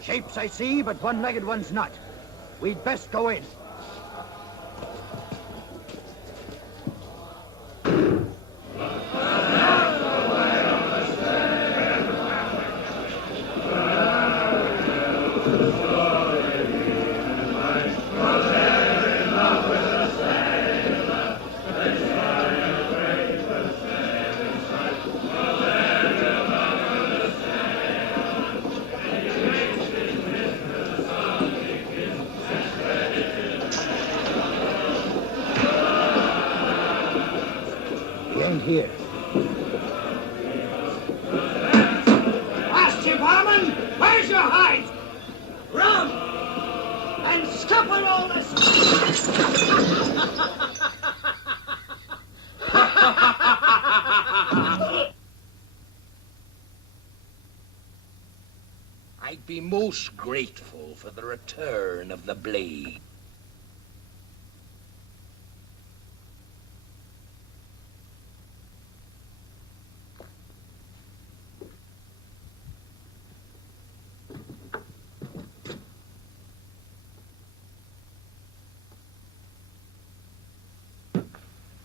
Shapes I see, but one-legged one's not. We'd best go in. Here. Last you, barman! Where's your hide? Run! And scupper all this! I'd be most grateful for the return of the blade.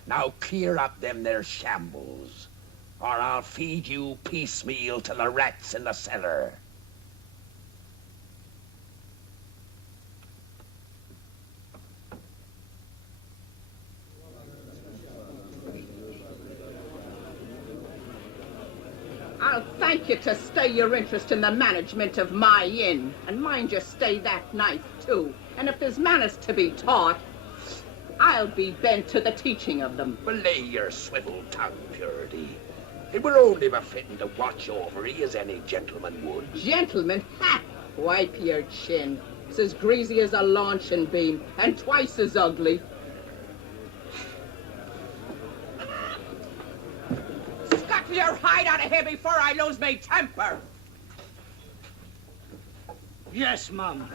Now clear up them there shambles, or I'll feed you piecemeal to the rats in the cellar. I'll thank you to stay your interest in the management of my inn, and mind you stay that night too. And if there's manners to be taught, I'll be bent to the teaching of them. Belay your swivel tongue, Purity. It were only befitting to watch over ye as any gentleman would. Gentleman? Ha! Wipe your chin. It's as greasy as a launching beam, and twice as ugly. Scuttle your hide out of here before I lose my temper. Yes, Mum.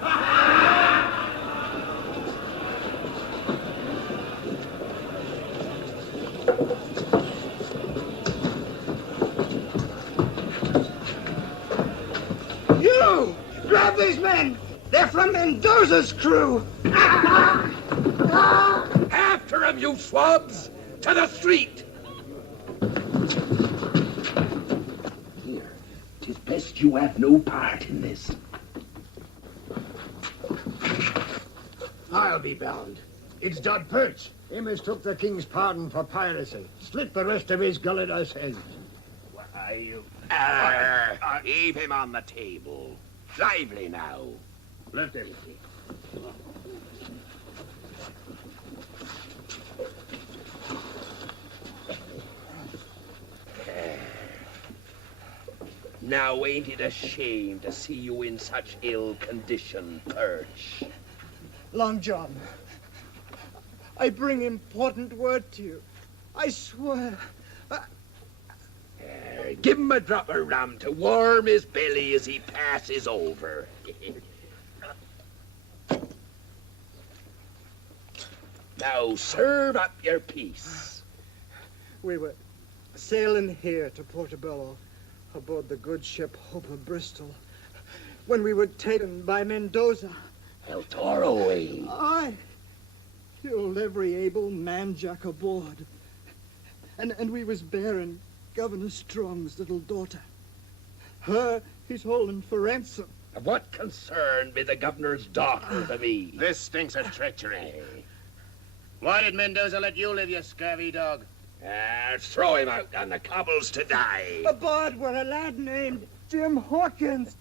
You! Grab these men! They're from Mendoza's crew! After 'em, you swabs! To the street! Here, 'tis best you have no part in this. I'll be bound. It's Dod Perch. He mistook the king's pardon for piracy. Slit the rest of his gullet us heads. Why, you... Leave him on the table. Lively now. Let him. Now, ain't it a shame to see you in such ill condition, Perch? Long John, I bring important word to you. I swear. Give him a drop of rum to warm his belly as he passes over. Now serve up your piece. We were sailing here to Portobello aboard the good ship Hope of Bristol when we were taken by Mendoza. El Toro, eh? I killed every able man-jack aboard. And we was bearing Governor Strong's little daughter. Her he's holding for ransom. What concern be the governor's daughter to me? This stinks of treachery. Why did Mendoza let you live, you scurvy dog? Throw him out on the cobbles to die. Aboard were a lad named Jim Hawkins.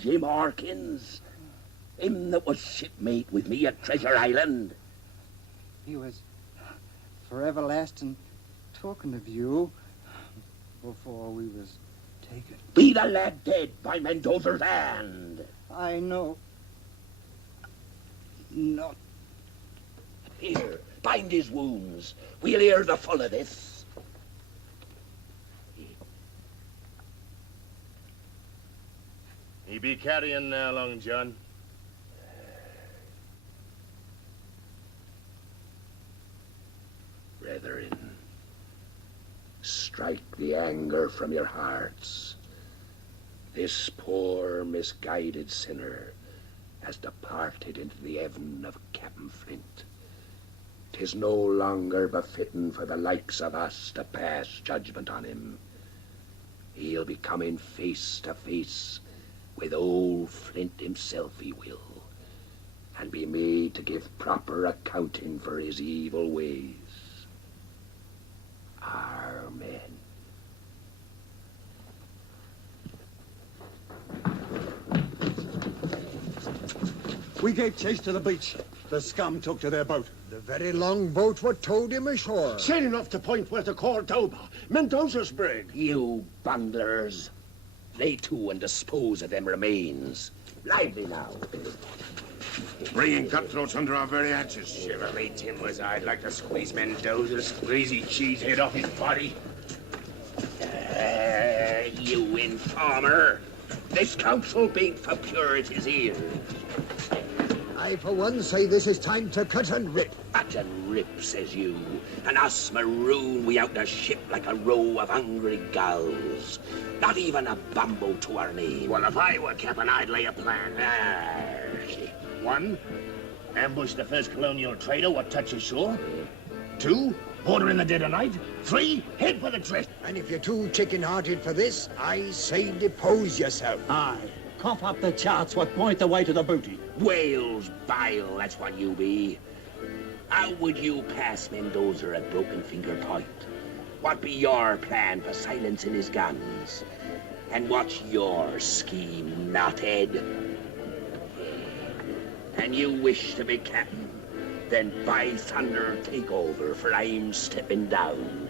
Jim Hawkins? Him that was shipmate with me at Treasure Island? He was for everlasting talking of you before we was taken. Be the lad dead by Mendoza's hand? I know. Not. Here, bind his wounds. We'll hear the full of this. He be carrying now, Long John. Brethren, strike the anger from your hearts. This poor, misguided sinner has departed into the heaven of Captain Flint. 'Tis no longer befitting for the likes of us to pass judgment on him. He'll be coming face to face with old Flint himself, he will, and be made to give proper accounting for his evil ways. Amen. We gave chase to the beach. The scum took to their boat. The very long boat what towed him ashore. Sailing off to Point Puerto Cordoba, Mendoza's brig. You bunglers. Lay to and dispose of them remains. Lively now. Bringing cutthroats under our very hatches. Shiver me timbers, I'd like to squeeze Mendoza's greasy cheese head off his body. You informer. This council beat for purity's ears. I, for one, say this is time to cut and rip. Cut and rip, says you, and us maroon we out the ship like a row of hungry gulls. Not even a bumbo to our name. Well, if I were captain, I'd lay a plan. One, ambush the first colonial trader what touches shore. Two, order in the dead of night. Three, head for the treasure. And if you're too chicken-hearted for this, I say depose yourself. Aye. Cough up the charts what point the way to the booty. Whales bile, that's what you be. How would you pass Mendoza at Broken Finger Point? What be your plan for silencing his guns? And what's your scheme, knothead? And you wish to be captain? Then by thunder, take over, for I'm stepping down.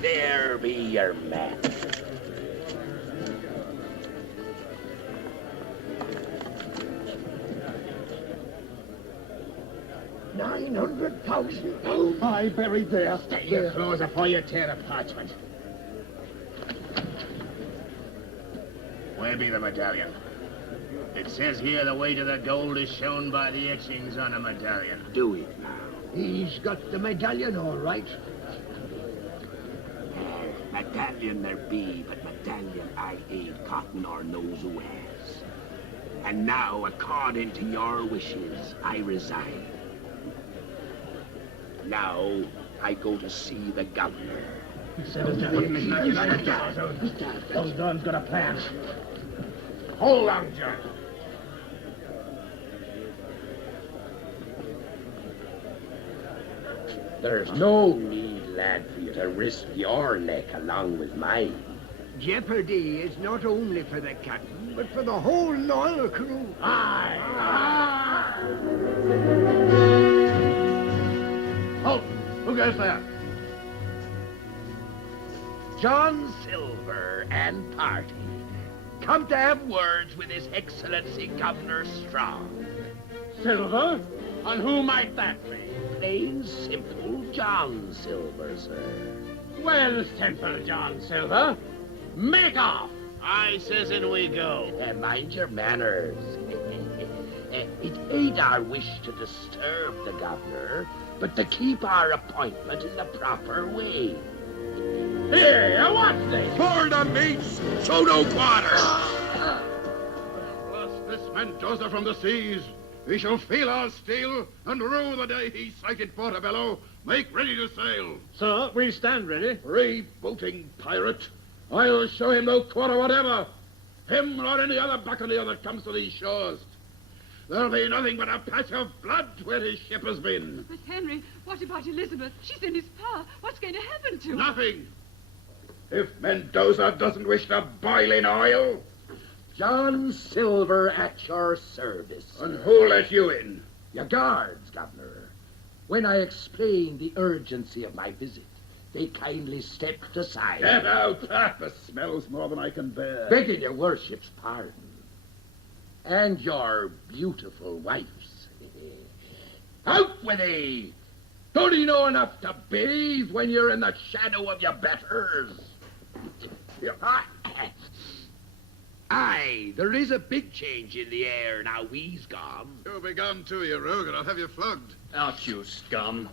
There be your man. £900,000. Aye, buried there. Stay your claws before you tear the parchment. Where be the medallion? It says here the way to the gold is shown by the etchings on a medallion. Do it now. He's got the medallion all right. Medallion there be, but medallion I ain't cotton or knows who has. And now, according to your wishes, I resign. Now, I go to see the governor. Those Don's got a plan. Hold on, John. There's no need, lad, for you to risk your neck along with mine. Jeopardy is not only for the captain, but for the whole loyal crew. Halt! Who goes there? John Silver and party come to have words with His Excellency Governor Strong. Silver? And who might that be? Plain simple John Silver, sir. Well, simple John Silver. Make off! I says in we go. Mind your manners. It ain't our wish to disturb the governor, but to keep our appointment in the proper way. Here, what's this? For the mates, show no quarter! Blast this Mendoza from the seas. We shall feel our steel and rue the day he sighted Portobello. Make ready to sail. Sir, we stand ready. Freebooting pirate. I'll show him no quarter whatever. Him or any other buccaneer that comes to these shores. There'll be nothing but a patch of blood where his ship has been. But Henry, what about Elizabeth? She's in his power. What's going to happen to her? Nothing. If Mendoza doesn't wish to boil in oil. John Silver at your service. And who let you in? Your guards, Governor. When I explained the urgency of my visit, they kindly stepped aside. Get out! That smells more than I can bear. Begging your worship's pardon. And your beautiful wife's. Out with thee! Don't you know enough to bathe when you're in the shadow of your betters? Aye, there is a big change in the air now we's gone. You'll be gone too, you rogue, and I'll have you flogged. Out, you scum.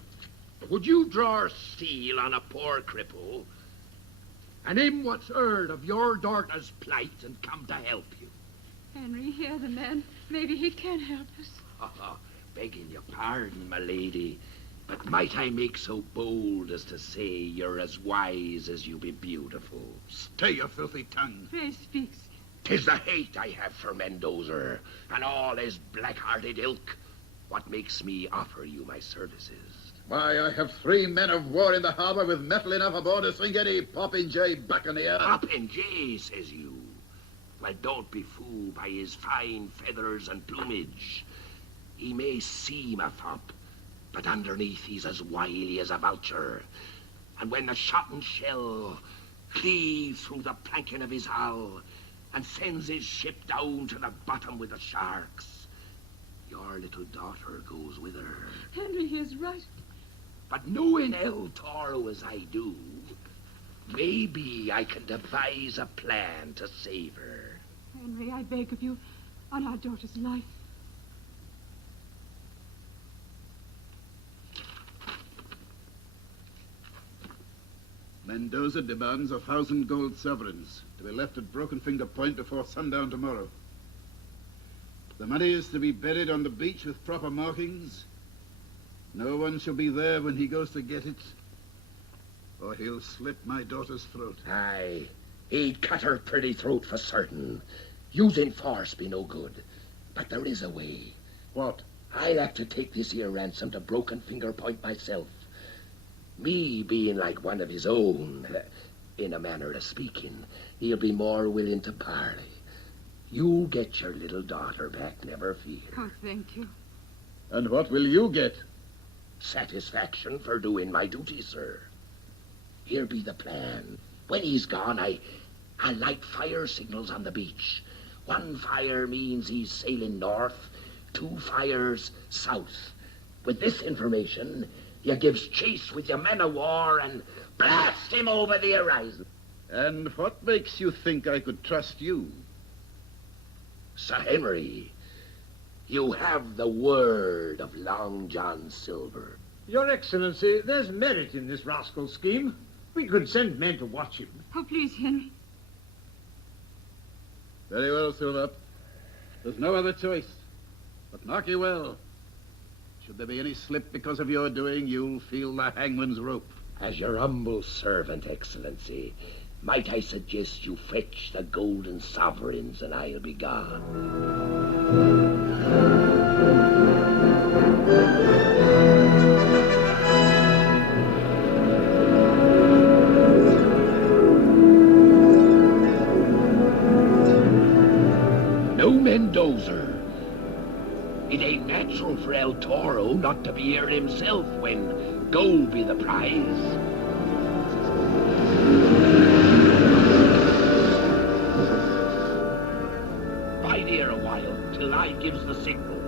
Would you draw steel on a poor cripple? And him what's heard of your daughter's plight and come to help you? Henry, hear the man. Maybe he can help us. Begging your pardon, my lady, but might I make so bold as to say you're as wise as you be beautiful? Stay your filthy tongue. Pray speak. 'Tis the hate I have for Mendoza and all his black-hearted ilk what makes me offer you my services. Why, I have 3 men of war in the harbor with metal enough aboard to sink any popinjay buccaneer. Popinjay, says you? Well, don't be fooled by his fine feathers and plumage. He may seem a fop, but underneath he's as wily as a vulture. And when the shot and shell cleaves through the planking of his hull and sends his ship down to the bottom with the sharks, your little daughter goes with her. Henry, he is right. But knowing El Toro as I do, maybe I can devise a plan to save her. Henry, I beg of you, on our daughter's life. Mendoza demands 1,000 gold sovereigns to be left at Broken Finger Point before sundown tomorrow. The money is to be buried on the beach with proper markings. No one shall be there when he goes to get it, or he'll slit my daughter's throat. Aye, he'd cut her pretty throat for certain. Using force be no good, but there is a way. What? I'll have to take this here ransom to Broken Finger Point myself. Me being like one of his own, in a manner of speaking, he'll be more willing to parley. You'll get your little daughter back, never fear. Oh, thank you. And what will you get? Satisfaction for doing my duty, sir. Here be the plan. When he's gone, I'll light fire signals on the beach. 1 fire means he's sailing north, 2 fires south. With this information, you gives chase with your men of war and blast him over the horizon. And what makes you think I could trust you? Sir Henry, you have the word of Long John Silver. Your Excellency, there's merit in this rascal scheme. We could send men to watch him. Oh, please, Henry. Very well, Silver. There's no other choice. But mark you well. Should there be any slip because of your doing, you'll feel the hangman's rope. As your humble servant, Excellency, might I suggest you fetch the golden sovereigns and I'll be gone. No Mendoza. It ain't natural for El Toro not to be here himself when gold be the prize. Bide here a while till I gives the signal.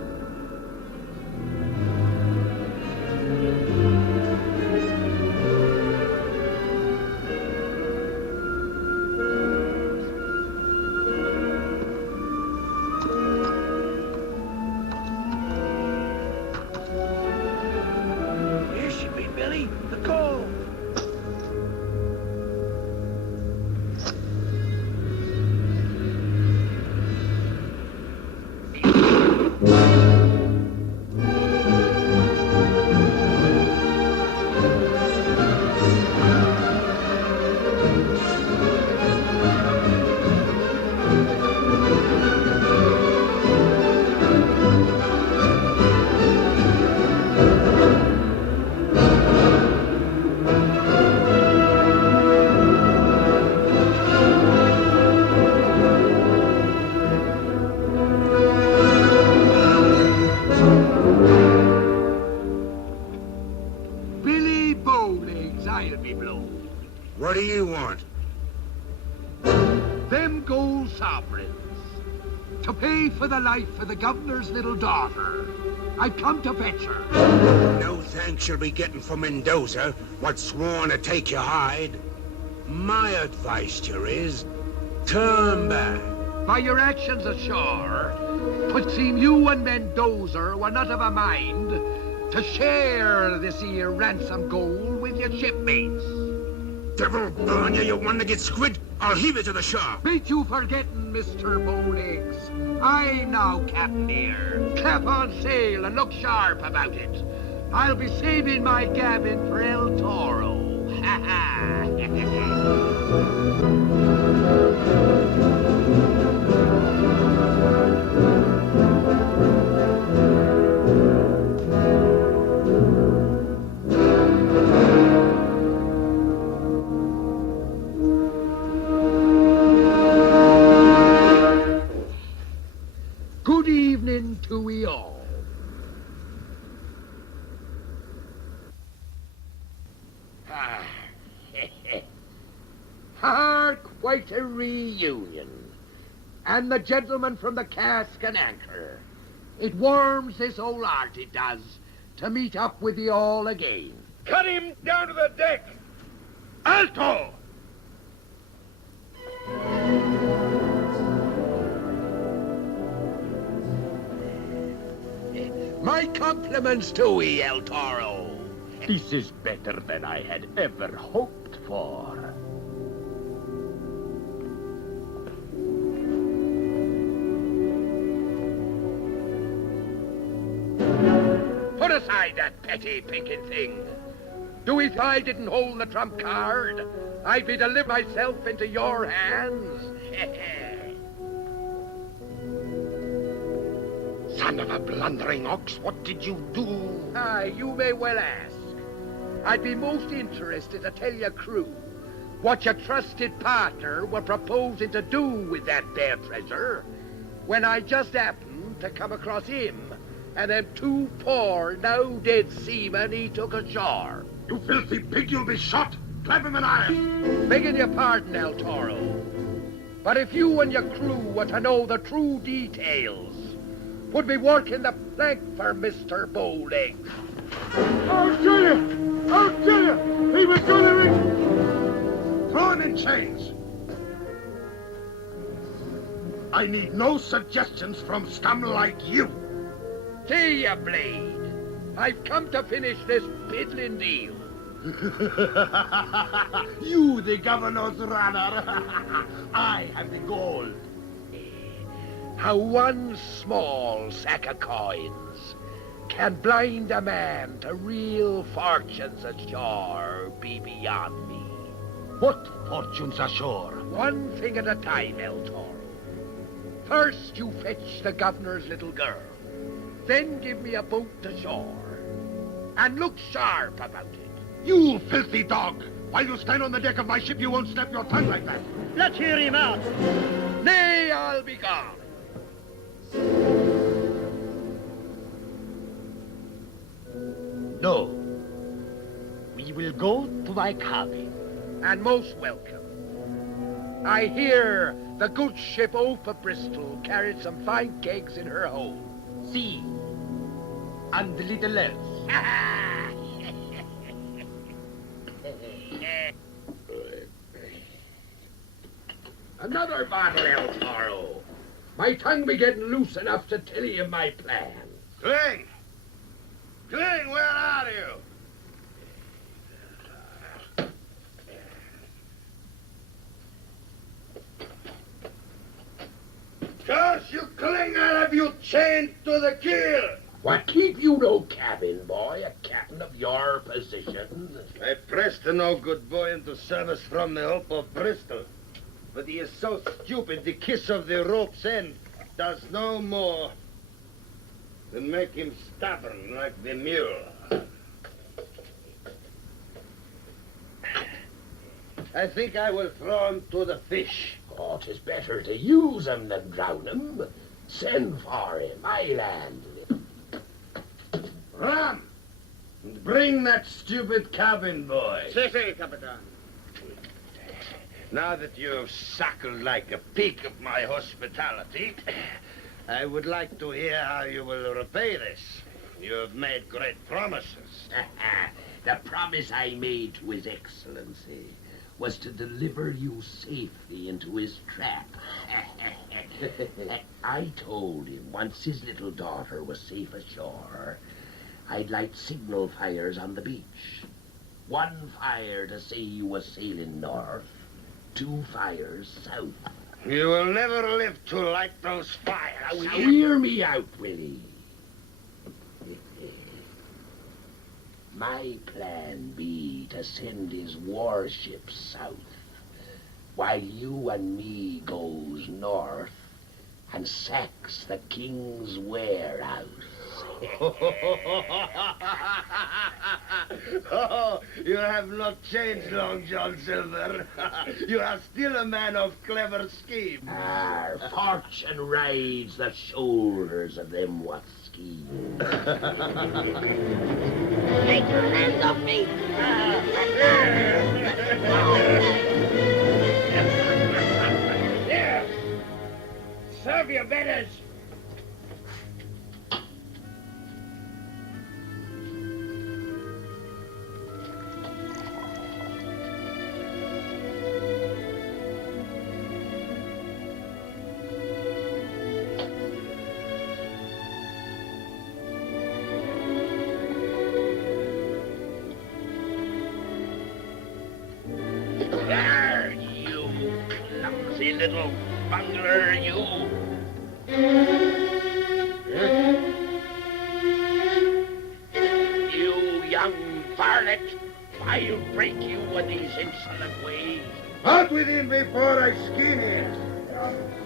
Bowlegs, I'll be blowed. What do you want? Them gold sovereigns. To pay for the life of the governor's little daughter. I've come to fetch her. No thanks you'll be getting from Mendoza, what's sworn to take your hide. My advice to you is, turn back. By your actions ashore, 'twould seem you and Mendoza were not of a mind to share this here ransom gold with your shipmates. Devil burn you, you want to get squid? I'll heave it to the shore. Beat you forgetting, Mr. Bowlegs. I'm now captain here. Clap on sail and look sharp about it. I'll be saving my gammon for El Toro. Ha ha! Good evening to we all. Quite a reunion. And the gentleman from the cask and anchor. It warms this old heart, it does, to meet up with you all again. Cut him down to the deck! Alto! My compliments to ye, El Toro. This is better than I had ever hoped for. Put aside that petty pinking thing. Do if I didn't hold the trump card, I'd be deliver myself into your hands. Son of a blundering ox, what did you do? Aye, you may well ask. I'd be most interested to tell your crew what your trusted partner were proposing to do with that there treasure when I just happened to come across him and them two poor, now dead seamen he took ashore. You filthy pig, you'll be shot! Clap him in iron! Begging your pardon, El Toro, but if you and your crew were to know the true details, would be working the plank for Mr. Bowlegs. I'll kill you! I'll kill you! He was gonna ring! Throw him in chains! I need no suggestions from scum like you! See ya, Blade. I've come to finish this piddling deal. You, the governor's runner! I have the gold! How one small sack of coins can blind a man to real fortunes ashore be beyond me. What fortunes ashore? One thing at a time, El Toro. First you fetch the governor's little girl. Then give me a boat to shore. And look sharp about it. You filthy dog! While you stand on the deck of my ship, you won't snap your tongue like that. Let's hear him out. Nay, I'll be gone. No. We will go to my cabin. And most welcome. I hear the good ship Ope of Bristol carried some fine kegs in her hold. See. And little else. Another bottle, El Toro. My tongue be getting loose enough to tell you my plan. Cling! Cling, where are you? Curse you, Cling, I'll have you chained to the keel! What keep you no cabin, boy, a captain of your position? I pressed the no good boy into service from the Hope of Bristol. But he is so stupid, the kiss of the rope's end does no more than make him stubborn like the mule. I think I will throw him to the fish. Oh, 'tis better to use him than drown him. Send for him, I land. Ram! Bring that stupid cabin boy. Si, Capitan. Now that you have suckled like a pig of my hospitality, I would like to hear how you will repay this. You have made great promises. The promise I made to His Excellency was to deliver you safely into his trap. I told him once his little daughter was safe ashore, I'd light signal fires on the beach. 1 fire to say you was sailing north, 2 fires south. You will never live to light those fires. Now hear me out, Willie. My plan be to send his warships south, while you and me goes north and sacks the king's warehouse. Oh, you have not changed, Long John Silver. You are still a man of clever scheme. Our fortune rides the shoulders of them what scheme. Take your hands off me! Here! Serve your betters! There, you clumsy little bungler, you. You young varlet, I'll break you with these insolent ways. Out with him before I skin him!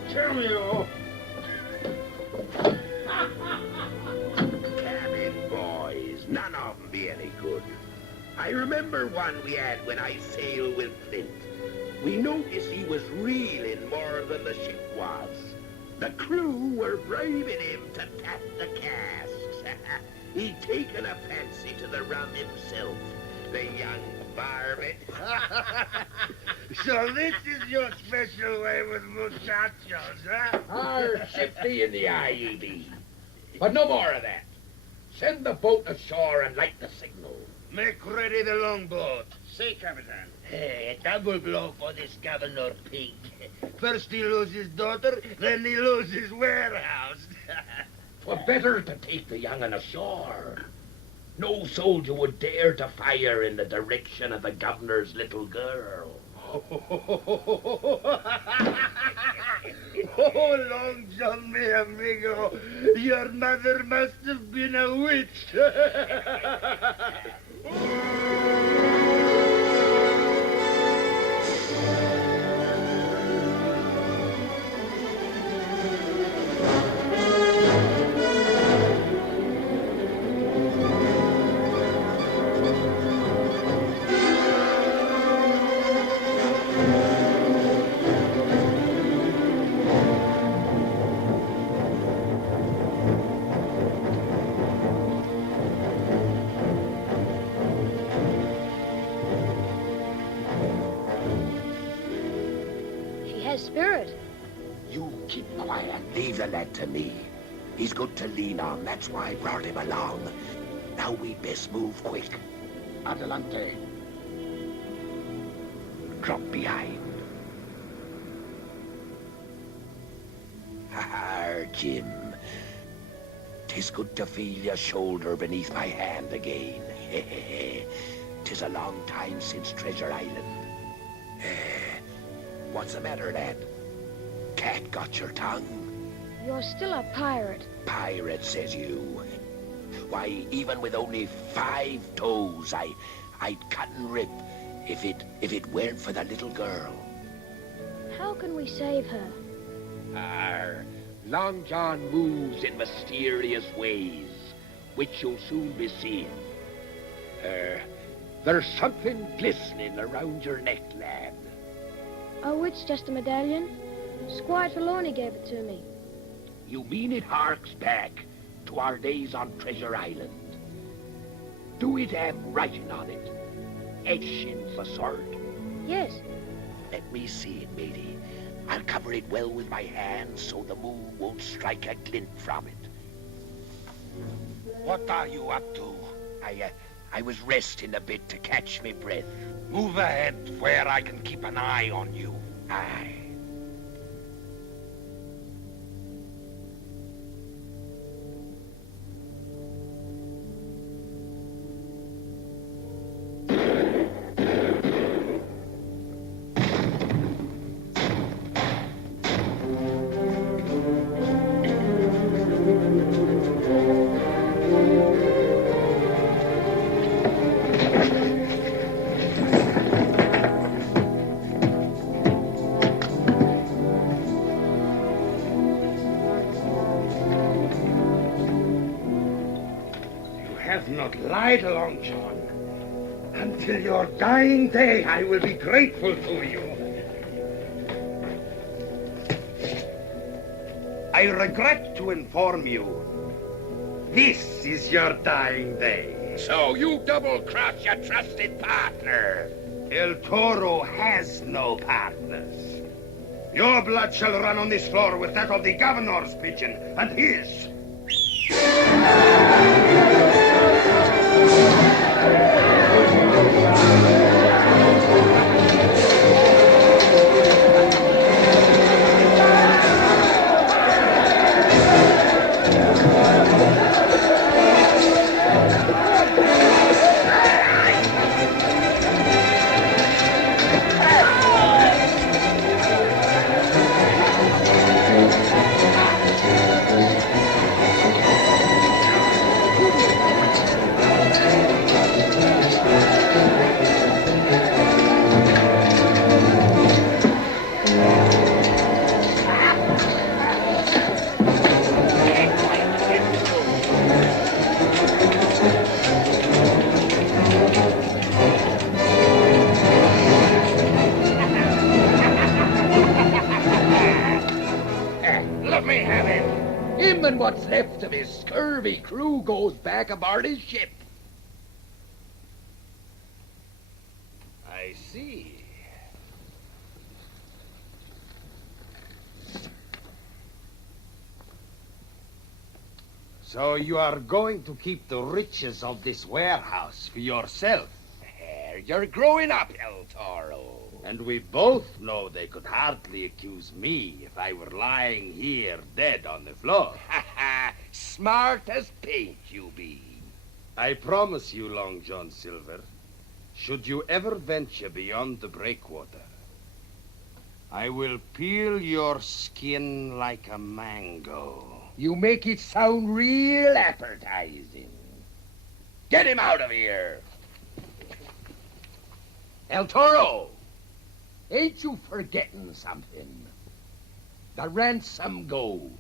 Kill you! Cabin boys, none of them be any good. I remember one we had when I sailed with Flint. We noticed he was reeling more than the ship was. The crew were bribing him to tap the casks. He'd taken a fancy to the rum himself, the young varmint. So this is your special way with muchachos, huh? Our shifty in the eye, ye be. But no more of that. Send the boat ashore and light the signal. Make ready the longboat. Si, Capitan. Hey, a double blow for this governor pig. First he loses his daughter, then he loses his warehouse. 'Twere better to take the young'un ashore. No soldier would dare to fire in the direction of the governor's little girl. Oh, Long John, mi amigo, your mother must have been a witch. Spirit. You keep quiet. Leave the lad to me. He's good to lean on. That's why I brought him along. Now we'd best move quick. Adelante. Drop behind. Ha, Jim. 'Tis good to feel your shoulder beneath my hand again. 'Tis a long time since Treasure Island. What's the matter, lad? Cat got your tongue? You're still a pirate. Pirate, says you. Why, even with only 5 toes, I'd cut and rip if it weren't for the little girl. How can we save her? Long John moves in mysterious ways, which you'll soon be seeing. There's something glistening around your neck, lad. Oh, it's just a medallion. Squire Trelawney gave it to me. You mean it harks back to our days on Treasure Island? Do it have writing on it? Etch in the sword? Yes. Let me see it, matey. I'll cover it well with my hands so the moon won't strike a glint from it. What are you up to? I was resting a bit to catch me breath. Move ahead where I can keep an eye on you. Aye. Not lied along, John. Until your dying day, I will be grateful to you. I regret to inform you, this is your dying day. So you double-cross your trusted partner. El Toro has no partners. Your blood shall run on this floor with that of the governor's pigeon and his. And what's left of his scurvy crew goes back aboard his ship. I see. So you are going to keep the riches of this warehouse for yourself? You're growing up, El Toro. And we both know they could hardly accuse me if I were lying here dead on the floor. Smart as paint you be. I promise you, Long John Silver, should you ever venture beyond the breakwater, I will peel your skin like a mango. You make it sound real appetizing. Get him out of here. El Toro, ain't you forgetting something? The ransom go.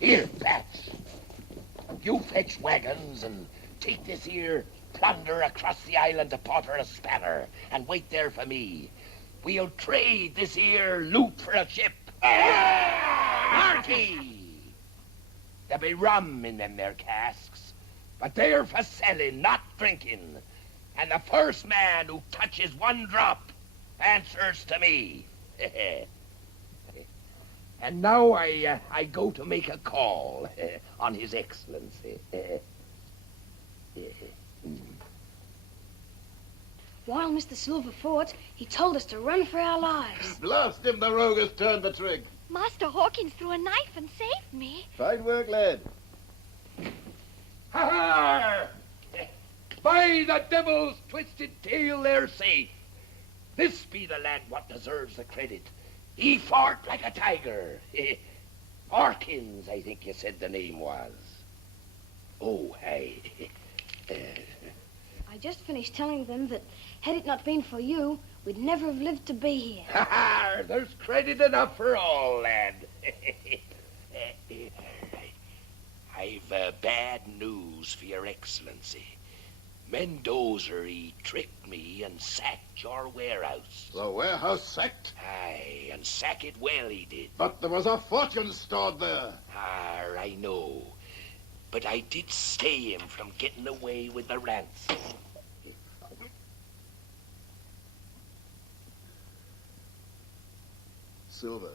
Here, Bats. You fetch wagons and take this here plunder across the island to Porter a Spanner and wait there for me. We'll trade this here loot for a ship. Marky! There'll be rum in them there casks, but they're for selling, not drinking. And the first man who touches one drop answers to me. And now I go to make a call on His Excellency. While Mr. Silver fought, he told us to run for our lives. Blast him, the rogue has turned the trick. Master Hawkins threw a knife and saved me. Fine work, lad. Ha-ha! By the devil's twisted tail, they're safe. This be the lad what deserves the credit. He fought like a tiger. Hawkins, I think you said the name was. Oh, hey. I just finished telling them that had it not been for you, we'd never have lived to be here. Ha-ha! There's credit enough for all, lad. I've bad news for your excellency. Mendoza, he tricked me and sacked your warehouse. The warehouse sacked? Aye, and sack it well he did. But there was a fortune stored there. I know. But I did stay him from getting away with the ransom. Silver,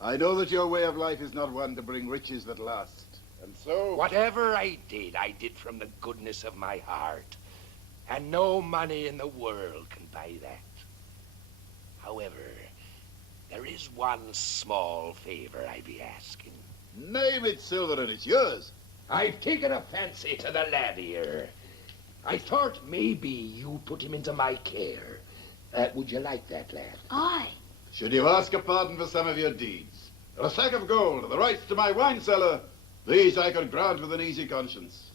I know that your way of life is not one to bring riches that last. And so... Whatever I did from the goodness of my heart. And no money in the world can buy that. However, there is one small favor I be asking. Name it, Silver, and it's yours. I've taken a fancy to the lad here. I thought maybe you put him into my care. Would you like that, lad? Aye. Should you ask a pardon for some of your deeds, or a sack of gold, or the rights to my wine cellar, these I could grant with an easy conscience.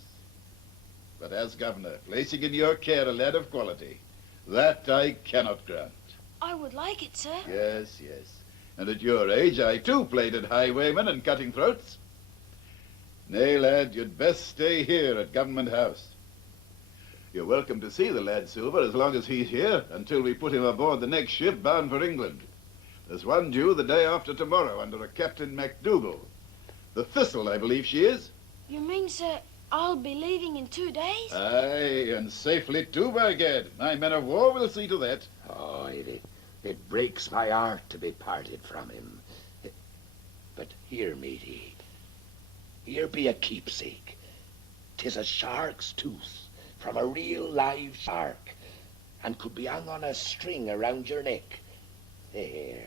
But as governor, placing in your care a lad of quality, that I cannot grant. I would like it, sir. Yes. And at your age, I too played at highwayman and cutting throats. Nay, lad, you'd best stay here at Government House. You're welcome to see the lad, Silver, as long as he's here, until we put him aboard the next ship bound for England. There's one due the day after tomorrow under a Captain MacDougall. The Thistle, I believe she is. You mean, sir, I'll be leaving in 2 days? Aye, and safely too, by gad. My men of war will see to that. Oh, it breaks my heart to be parted from him. But here, matey, here be a keepsake. 'Tis a shark's tooth from a real live shark, and could be hung on a string around your neck. There.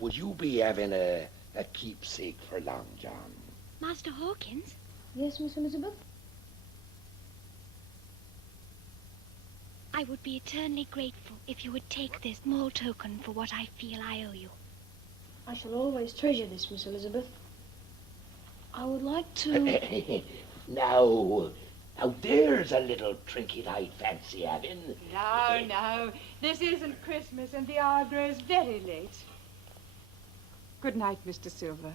Would you be having a keepsake for Long John? Master Hawkins? Yes, Miss Elizabeth? I would be eternally grateful if you would take this small token for what I feel I owe you. I shall always treasure this, Miss Elizabeth. I would like to... Now, there's a little trinket I'd fancy having. No. This isn't Christmas, and the hour grows very late. Good night, Mr. Silver.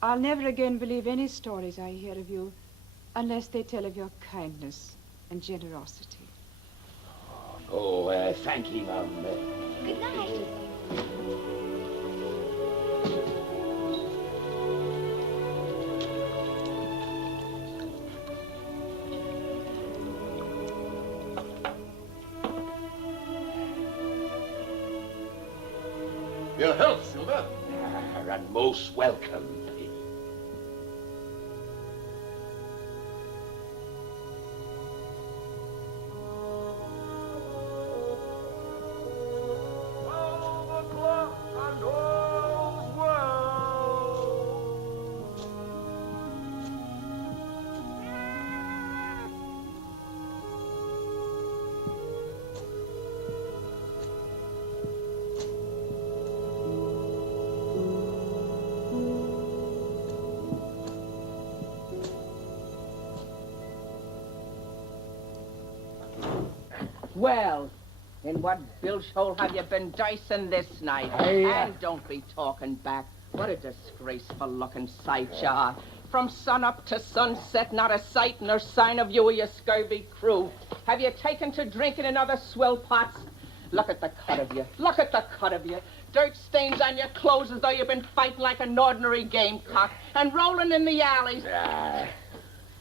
I'll never again believe any stories I hear of you unless they tell of your kindness and generosity. Oh, thank you, Mum. Good night. Your health, Silver. And most welcome. Well, in what bilge hole have you been dicing this night? And don't be talking back. What a disgraceful looking sight you are. From sun up to sunset, not a sight nor sign of you or your scurvy crew. Have you taken to drinking in other swill pots? Look at the cut of you. Look at the cut of you. Dirt stains on your clothes as though you've been fighting like an ordinary gamecock and rolling in the alleys.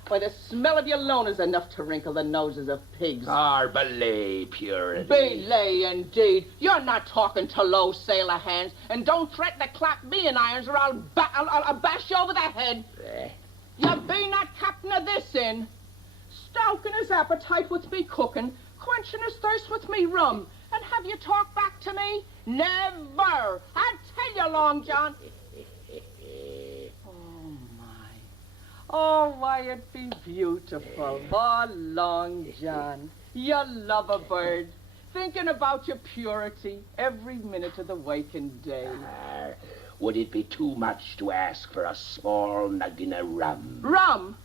Why, the smell of your loan is enough to wrinkle the noses of pigs. Belay purity. Belay, indeed. You're not talking to low sailor hands, and don't threaten to clap me in irons or I'll bash you over the head. You be not captain of this inn. Stoking his appetite with me cooking, quenching his thirst with me rum. And have you talked back to me? Never. I tell you, Long John. Oh, why, it'd be beautiful. Oh, Long John, you love a bird, thinking about your purity every minute of the waking day. Would it be too much to ask for a small noggin of rum? Rum?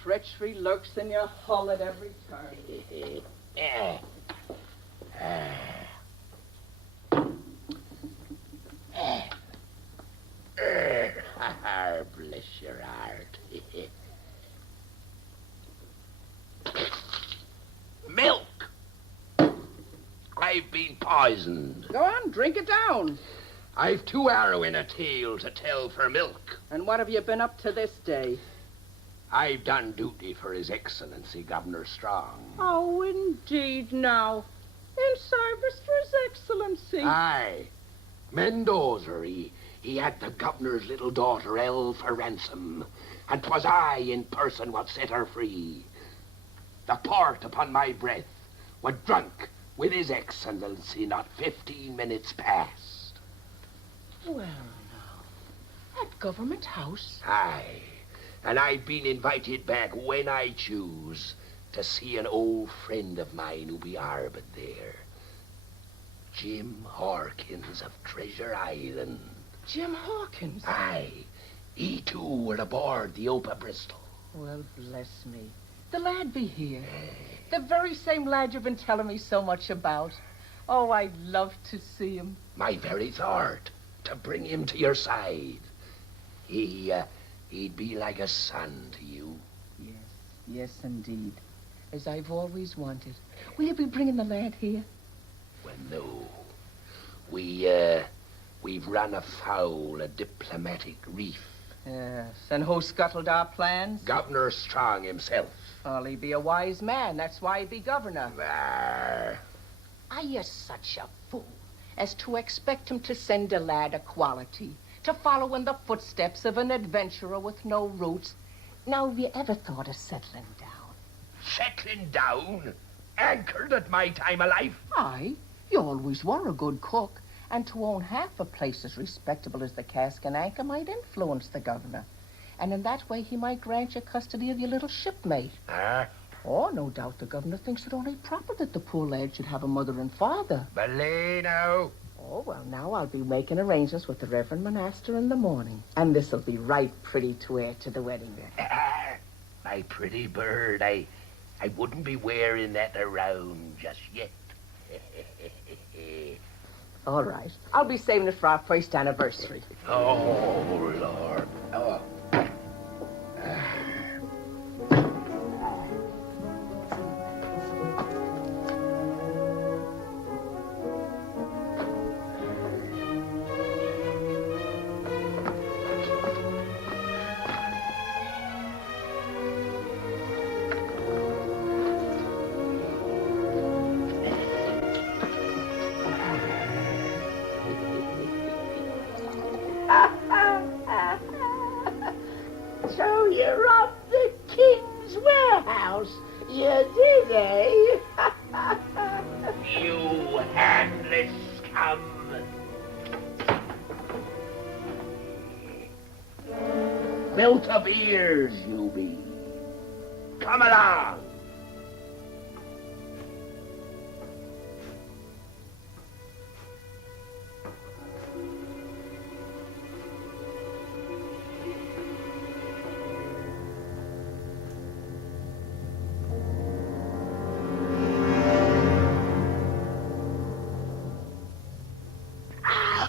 Treachery lurks in your hull at every turn. Bless your heart. Milk! I've been poisoned. Go on, drink it down. I've too harrowing a tale to tell for milk. And what have you been up to this day? I've done duty for His Excellency Governor Strong. Oh, indeed, now. In service for His Excellency. Aye. Mendoza, he had the governor's little daughter held for ransom, and 'twas I in person what set her free. The port upon my breath was drunk with His Excellency not 15 minutes past. Well, now, at Government House? Aye, and I've been invited back when I choose to see an old friend of mine who be harboured there. Jim Hawkins of Treasure Island. Jim Hawkins? Aye, he too were aboard the Opa Bristol. Well, bless me. The lad be here. The very same lad you've been telling me so much about. Oh, I'd love to see him. My very thought, to bring him to your side. He'd be like a son to you. Yes, indeed. As I've always wanted. Will you be bringing the lad here? Well, no. We've run afoul a diplomatic reef. Yes, and who scuttled our plans? Governor Strong himself. Well, he be a wise man. That's why he be governor. There. Are you such a fool as to expect him to send a lad of quality, to follow in the footsteps of an adventurer with no roots? Now, have you ever thought of settling down? Settling down? Anchored at my time of life? Aye, you always were a good cook, and to own half a place as respectable as the Cask and Anchor might influence the governor. And in that way he might grant you custody of your little shipmate. Oh, no doubt the governor thinks it only proper that the poor lad should have a mother and father. Belay now. Oh, well, now I'll be making arrangements with the Reverend Monaster in the morning. And this'll be right pretty to wear to the wedding day. My pretty bird, I wouldn't be wearing that around just yet. All right. I'll be saving it for our first anniversary. Oh, Lord. Oh. So you robbed the king's warehouse. You did, eh? You handless scum. Built of ears, you be. Come along.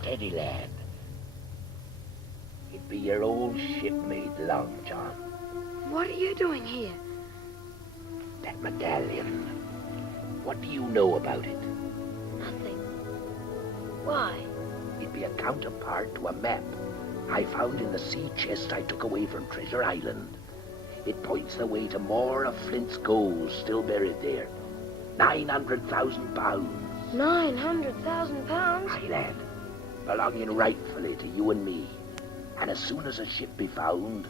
Steady, lad. It be your old shipmate, Long John. What are you doing here? That medallion. What do you know about it? Nothing. Why? It be a counterpart to a map I found in the sea chest I took away from Treasure Island. It points the way to more of Flint's gold still buried there. 900,000 pounds. 900,000 pounds? Aye, lad. Belonging rightfully to you and me. And as soon as a ship be found,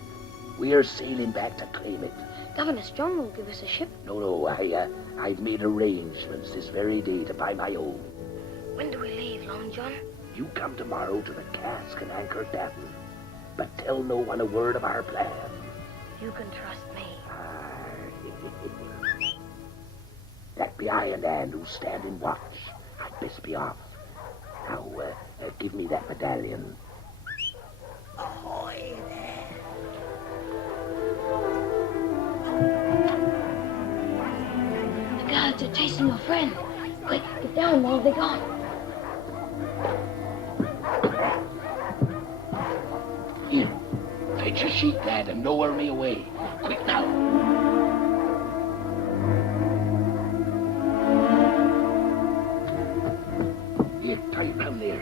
we are sailing back to claim it. Governor Strong will give us a ship. No, I've made arrangements this very day to buy my own. When do we leave, Long John? You come tomorrow to the Cask and Anchor Tavern, but tell no one a word of our plan. You can trust me. That be Iron Hand who's standing watch. I'd best be off. Now, give me that medallion. Ahoy there. The guards are chasing your friend. Quick, get down while they're gone. Here, Pitch a sheet, lad, and lower me away. Quick now. Here, tie it round there.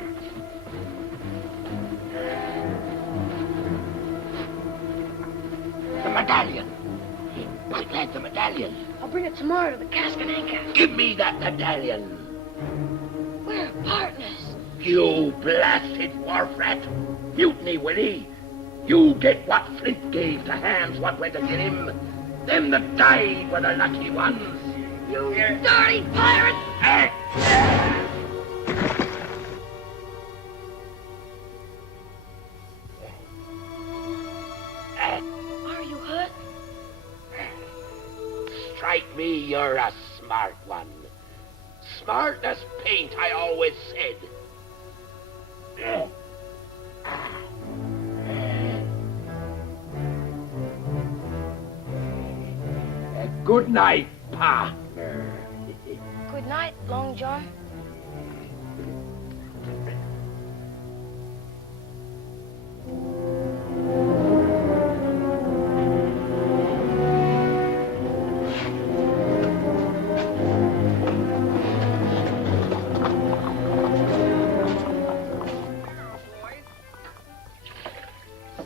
The medallion. Quick, lad, the medallion. I'll bring it tomorrow to the cask and anchor. Give me that medallion. We're partners. You blasted wharf rat. Mutiny, Willie. You get what Flint gave to hands what went to get him. Them that died were the lucky ones. You dirty pirate! Are you hurt? Strike me, you're a smart one. Smart as paint, I always said. Good night, partner. Good night, Long John.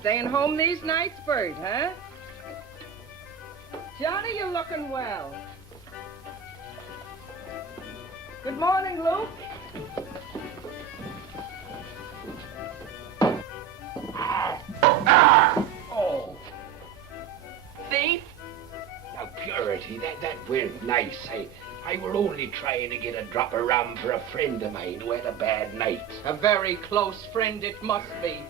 Staying home these nights, Bert, huh? Johnny, you're looking well. Good morning, Luke. Oh. Thief? Now, Purity, that weren't nice. I were only trying to get a drop of rum for a friend of mine who had a bad night. A very close friend it must be.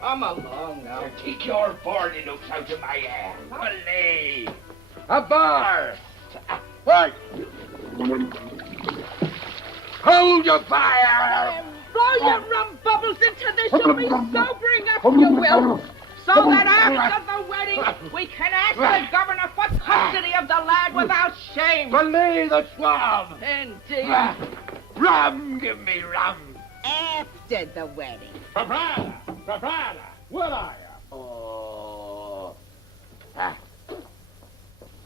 Come along now. Take your boarding hooks out of my hand. Olay! A bar! What? Hold your fire! Blow your rum bubbles into this. You'll be sobering up, you will. So that after the wedding, we can ask the governor for custody of the lad without shame. Belay the swab! Indeed. Rum! Give me rum! After the wedding. Proprietor, what are you? Oh.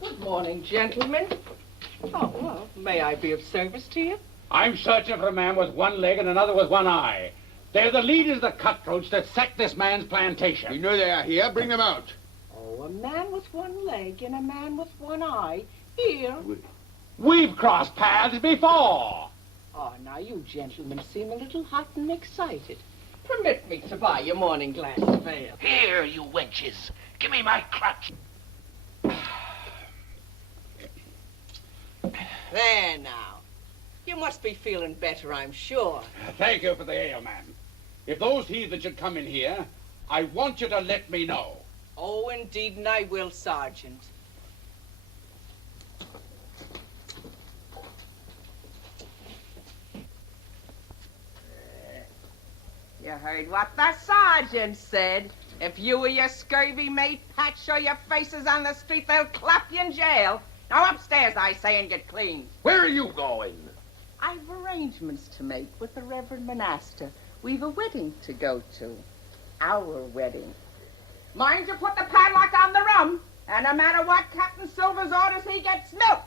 Good morning, gentlemen. Oh, well, may I be of service to you? I'm searching for a man with one leg and another with one eye. They're the leaders of the cutthroats that sacked this man's plantation. We know they are here. Bring them out. Oh, a man with one leg and a man with one eye. Here. We've crossed paths before. Oh, now you gentlemen seem a little hot and excited. Permit me to buy your morning glass of ale. Here, you wenches. Give me my crutch. There now. You must be feeling better, I'm sure. Thank you for the ale, man. If those heathen should come in here, I want you to let me know. Oh, indeed, and I will, Sergeant. You heard what the sergeant said. If you or your scurvy mate Pat show your faces on the street, they'll clap you in jail. Now upstairs, I say, and get clean. Where are you going? I've arrangements to make with the Reverend Monaster. We've a wedding to go to. Our wedding. Mind you put the padlock on the rum, and no matter what Captain Silver's orders, he gets milk.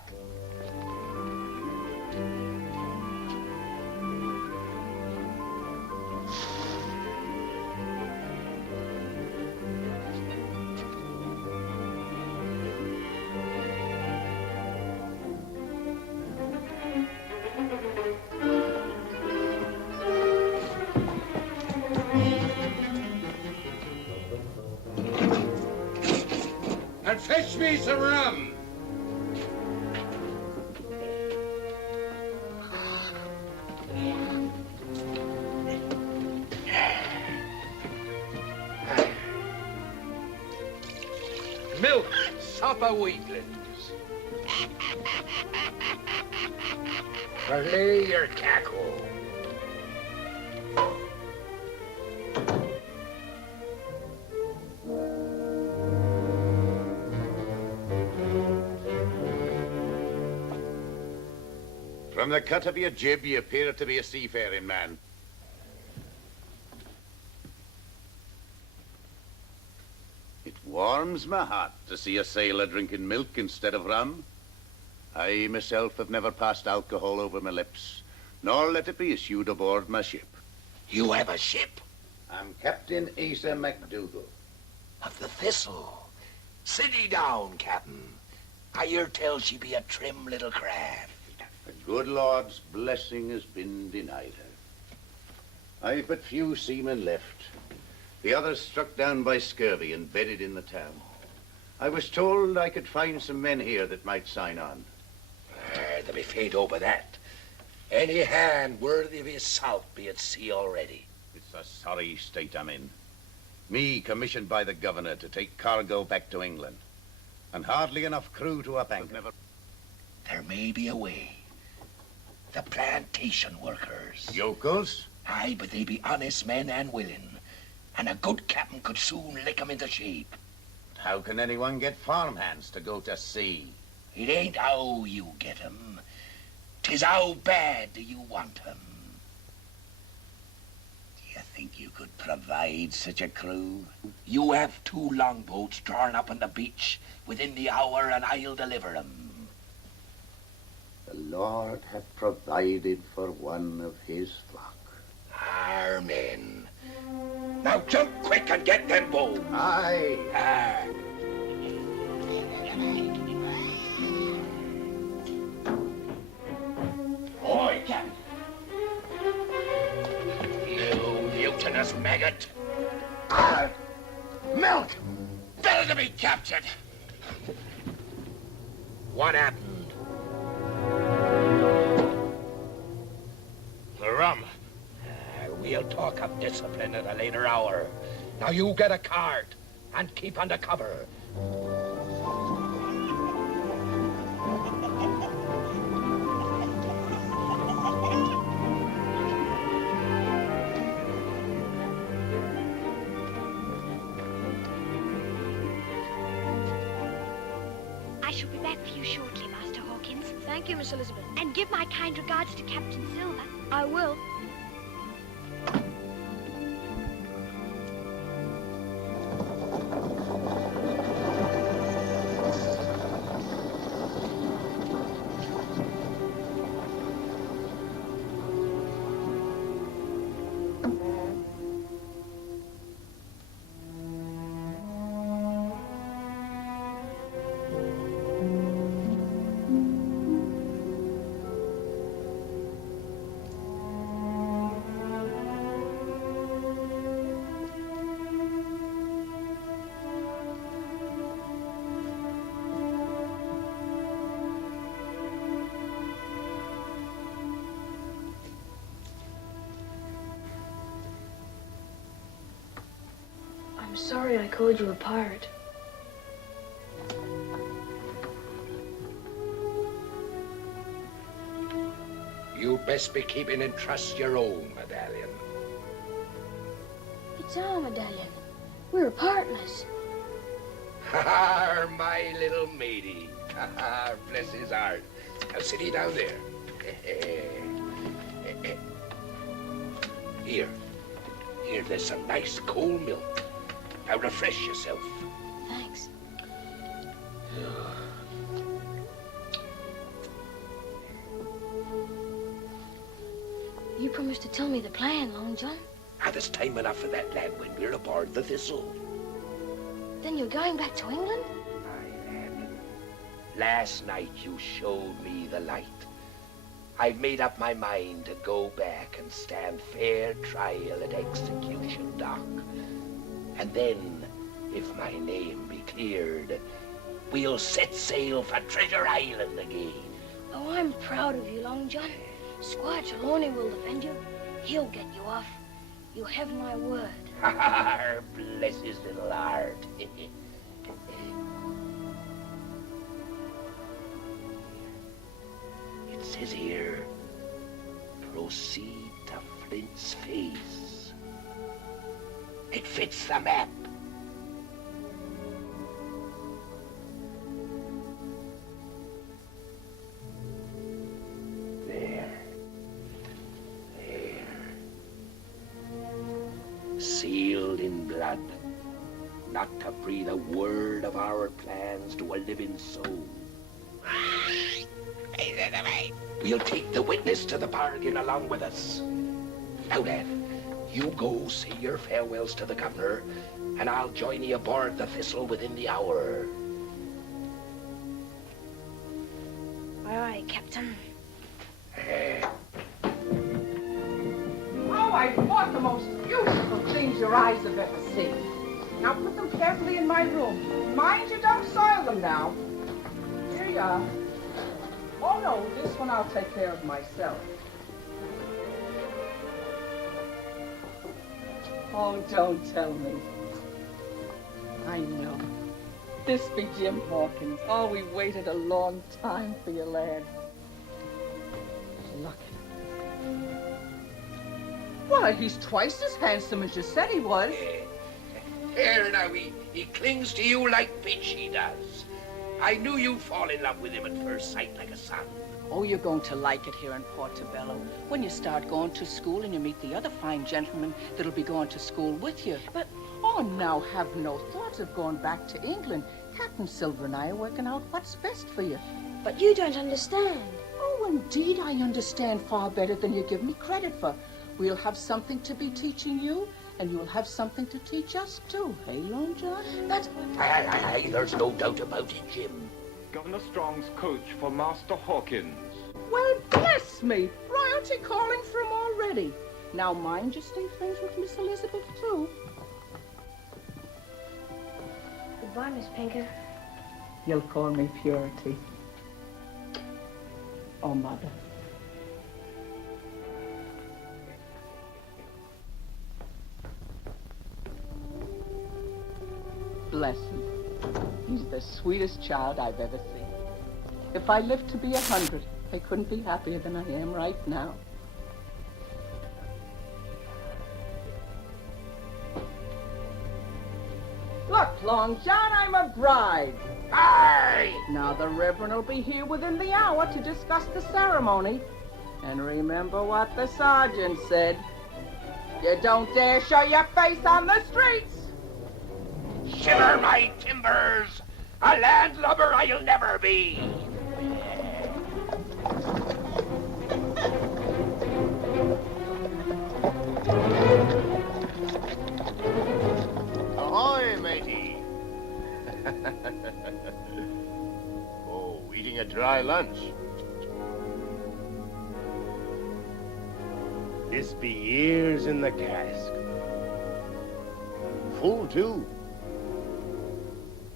And fetch me some rum. Milk, supper weaklings. Relay your cackle. From the cut of your jib, you appear to be a seafaring man. Warms my heart to see a sailor drinking milk instead of rum. I myself have never passed alcohol over my lips, nor let it be issued aboard my ship. You have a ship? I'm Captain Asa MacDougall. Of the Thistle. Sit ye down, Captain. I hear tell she be a trim little craft. The good Lord's blessing has been denied her. I've but few seamen left. The others struck down by scurvy and bedded in the town. I was told I could find some men here that might sign on. They'll be faint over that. Any hand worthy of his salt be at sea already. It's a sorry state I'm in. Me commissioned by the governor to take cargo back to England. And hardly enough crew to up anchor. There may be a way. The plantation workers. Yokels? Aye, but they be honest men and willing. And a good captain could soon lick 'em into shape. How can anyone get farmhands to go to sea? It ain't how you get 'em. 'Tis how bad do you want 'em. Do you think you could provide such a crew? You have 2 longboats drawn up on the beach within the hour, and I'll deliver 'em. The Lord hath provided for one of his flock. Amen. Now jump quick and get them boats. Aye. Aye. Oi, Captain. You mutinous maggot. Milk! Better to be captured. What happened? The rum. We'll talk of discipline at a later hour. Now you get a cart and keep under cover. I shall be back for you shortly, Master Hawkins. Thank you, Miss Elizabeth. And give my kind regards to Captain Silver. I will. I'm sorry I called you a pirate. You best be keeping in trust your own medallion. It's our medallion. We're partners. Ha, my little matey. Ha, bless his heart. Now sit ye down there. Here. Here, there's some nice cold milk. Now refresh yourself. Thanks. You promised to tell me the plan, Long John. There's time enough for that, lad, when we're aboard the Thistle. Then you're going back to England? Aye, lad. Last night you showed me the light. I've made up my mind to go back and stand fair trial at execution dock. And then, if my name be cleared, we'll set sail for Treasure Island again. Oh, I'm proud of you, Long John. Squire Trelawney will defend you. He'll get you off. You have my word. Bless his little heart. It says here, proceed to Flint's Face. It fits the map. There. Sealed in blood. not to breathe a word of our plans to a living soul. We'll take the witness to the bargain along with us. Now then, you go say your farewells to the governor, and I'll join you aboard the Thistle within the hour. Aye, Captain. Oh, I bought the most beautiful things your eyes have ever seen. Now put them carefully in my room. Mind you don't soil them now. Here you are. Oh, no, this one I'll take care of myself. Oh, don't tell me. I know. This be Jim Hawkins. Oh, we waited a long time for you, lad. Lucky. Why, he's twice as handsome as you said he was. Here now, he clings to you like pitch, he does. I knew you'd fall in love with him at first sight like a son. Oh, you're going to like it here in Portobello when you start going to school and you meet the other fine gentlemen that'll be going to school with you. But, oh, now have no thoughts of going back to England. Captain Silver and I are working out what's best for you. But you don't understand. Oh, indeed, I understand far better than you give me credit for. We'll have something to be teaching you, and you'll have something to teach us, too. Hey, Long John? But... Aye, there's no doubt about it, Jim. Governor Strong's coach for Master Hawkins. Well, bless me. Royalty calling for him already. Now, mind you stay friends with Miss Elizabeth, too. Goodbye, Miss Pinker. You'll call me Purity. Oh, Mother. Bless him. He's the sweetest child I've ever seen. If I lived to be 100, I couldn't be happier than I am right now. Look, Long John, I'm a bride. Aye! Now the Reverend will be here within the hour to discuss the ceremony. And remember what the sergeant said. You don't dare show your face on the streets. Shiver my timbers! A landlubber I'll never be! Ahoy, matey! Oh, eating a dry lunch. This be years in the cask. Full, too.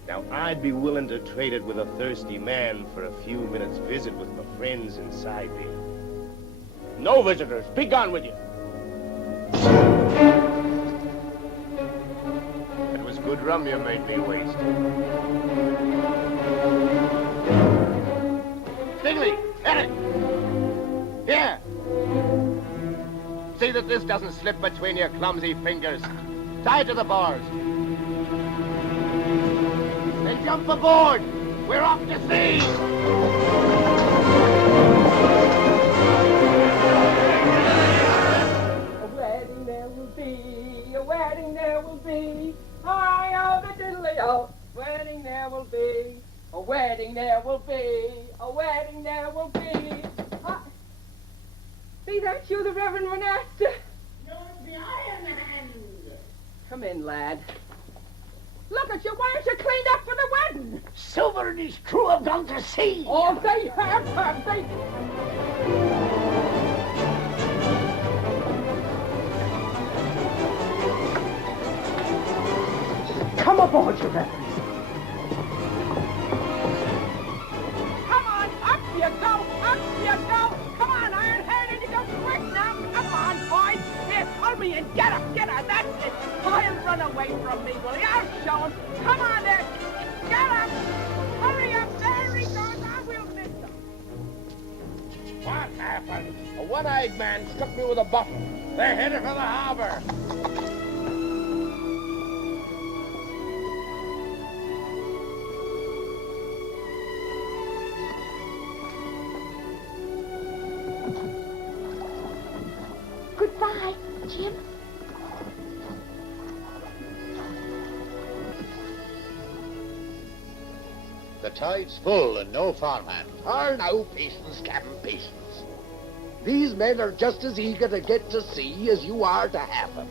Now, I'd be willing to trade it with a thirsty man for a few minutes' visit with my friends inside there. No visitors. Be gone with you. It was good rum you made me waste. Stigley, Eric! Here! See that this doesn't slip between your clumsy fingers. Tie it to the bars. Then jump aboard! We're off to sea! A wedding there will be, a wedding there will be. Hi, oh, the diddly-o. Wedding there will be, a wedding there will be, a wedding there will be. Be that you, the Reverend Monasta? You're the Iron Hand. Come in, lad. Look at you. Why aren't you cleaned up for the wedding? Silver and his crew have gone to sea. Oh, they have they... Come aboard, your Reverend. Come on, up you go, up you go. Come on, Iron Hand, and you go quick now. Come on, boys. Here, pull me in. Get her, that's it. I'll run away from me, will you? I'll show him. Come on there. Get up. Hurry up. There he goes. I will miss him. What happened? A one-eyed man struck me with a bottle. They're headed for the harbor. Goodbye, Jim. The tide's full and no farmhand. Ah, now, patience, Captain, patience. These men are just as eager to get to sea as you are to have them.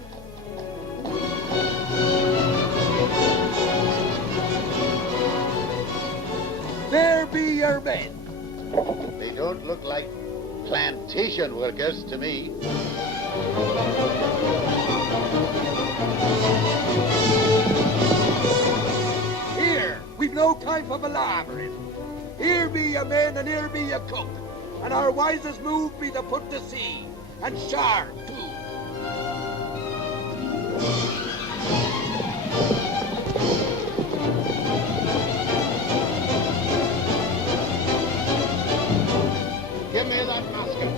There be your men. They don't look like plantation workers to me. Here, we've no time for palavering. Here be your men and here be your cook. And our wisest move be to put to sea. And sharp, too. Give me that musket.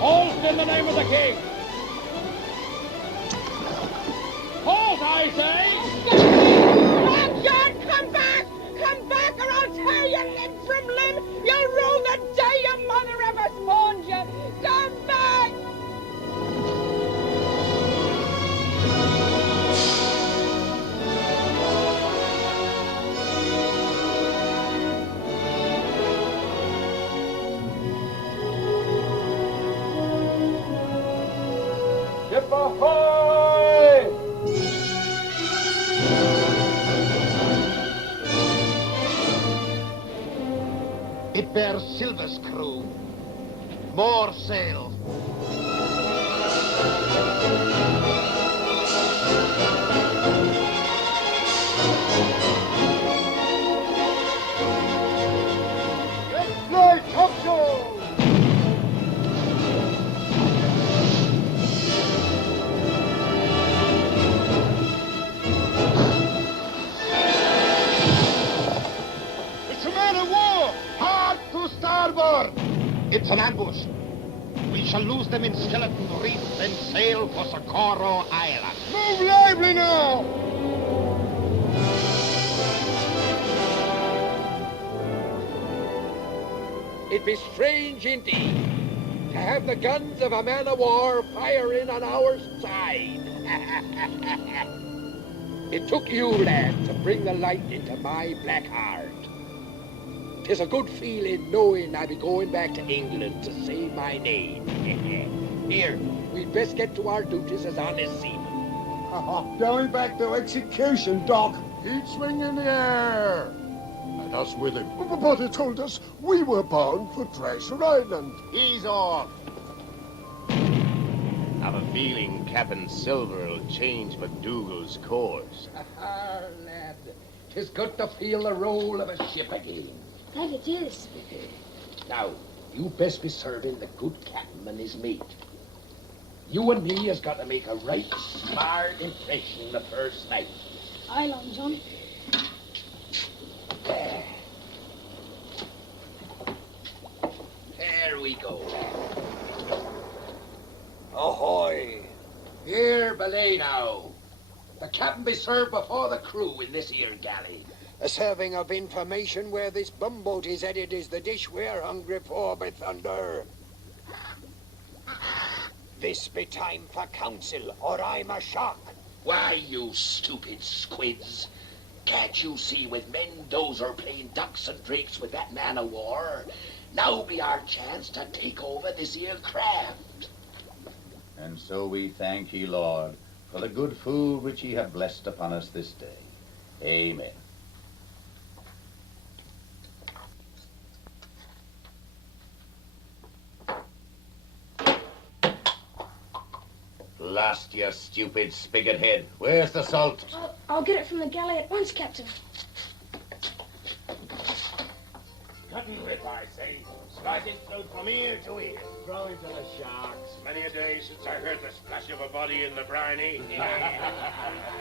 Halt in the name of the king! Halt, I say! Oh, John, come back! Come back or I'll tear you limb from limb! You'll rue the day your mother ever spawned you! Come back! Ship ahoy! It bears Silver's crew. More sail. Let's fly topsail! It's a man of war! Hard to starboard! It's an ambush. We shall lose them in Skeleton Reef and sail for Socorro Island. Move lively now! It be strange indeed to have the guns of a man-of-war firing on our side. It took you, lad, to bring the light into my black heart. 'Tis a good feeling knowing I be going back to England to save my name. Here, we'd best get to our duties as honest seamen. Going back to execution, Doc. He'd swing in the air. And us with him. But it told us we were bound for Treasure Island. He's off. I've a feeling Captain Silver will change MacDougall's course. Ah, lad, 'tis good to feel the roll of a ship again. That it is. Now, you best be serving the good captain and his mate. You and me has got to make a right smart impression the first night. Aye, Long John. There we go. Ahoy! Here, belay now. The captain be served before the crew in this here galley. A serving of information where this bumboat is headed is the dish we're hungry for, by thunder. This be time for council, or I'm a shock. Why, you stupid squids. Can't you see with Mendoza playing ducks and drakes with that man-of-war? Now be our chance to take over this here craft. And so we thank ye, Lord, for the good food which ye have blessed upon us this day. Amen. Blast you stupid spigot head. Where's the salt? I'll get it from the galley at once, Captain. Cutting whip, I say. Slicing throat from ear to ear. Throw into the sharks. Many a day since I heard the splash of a body in the briny.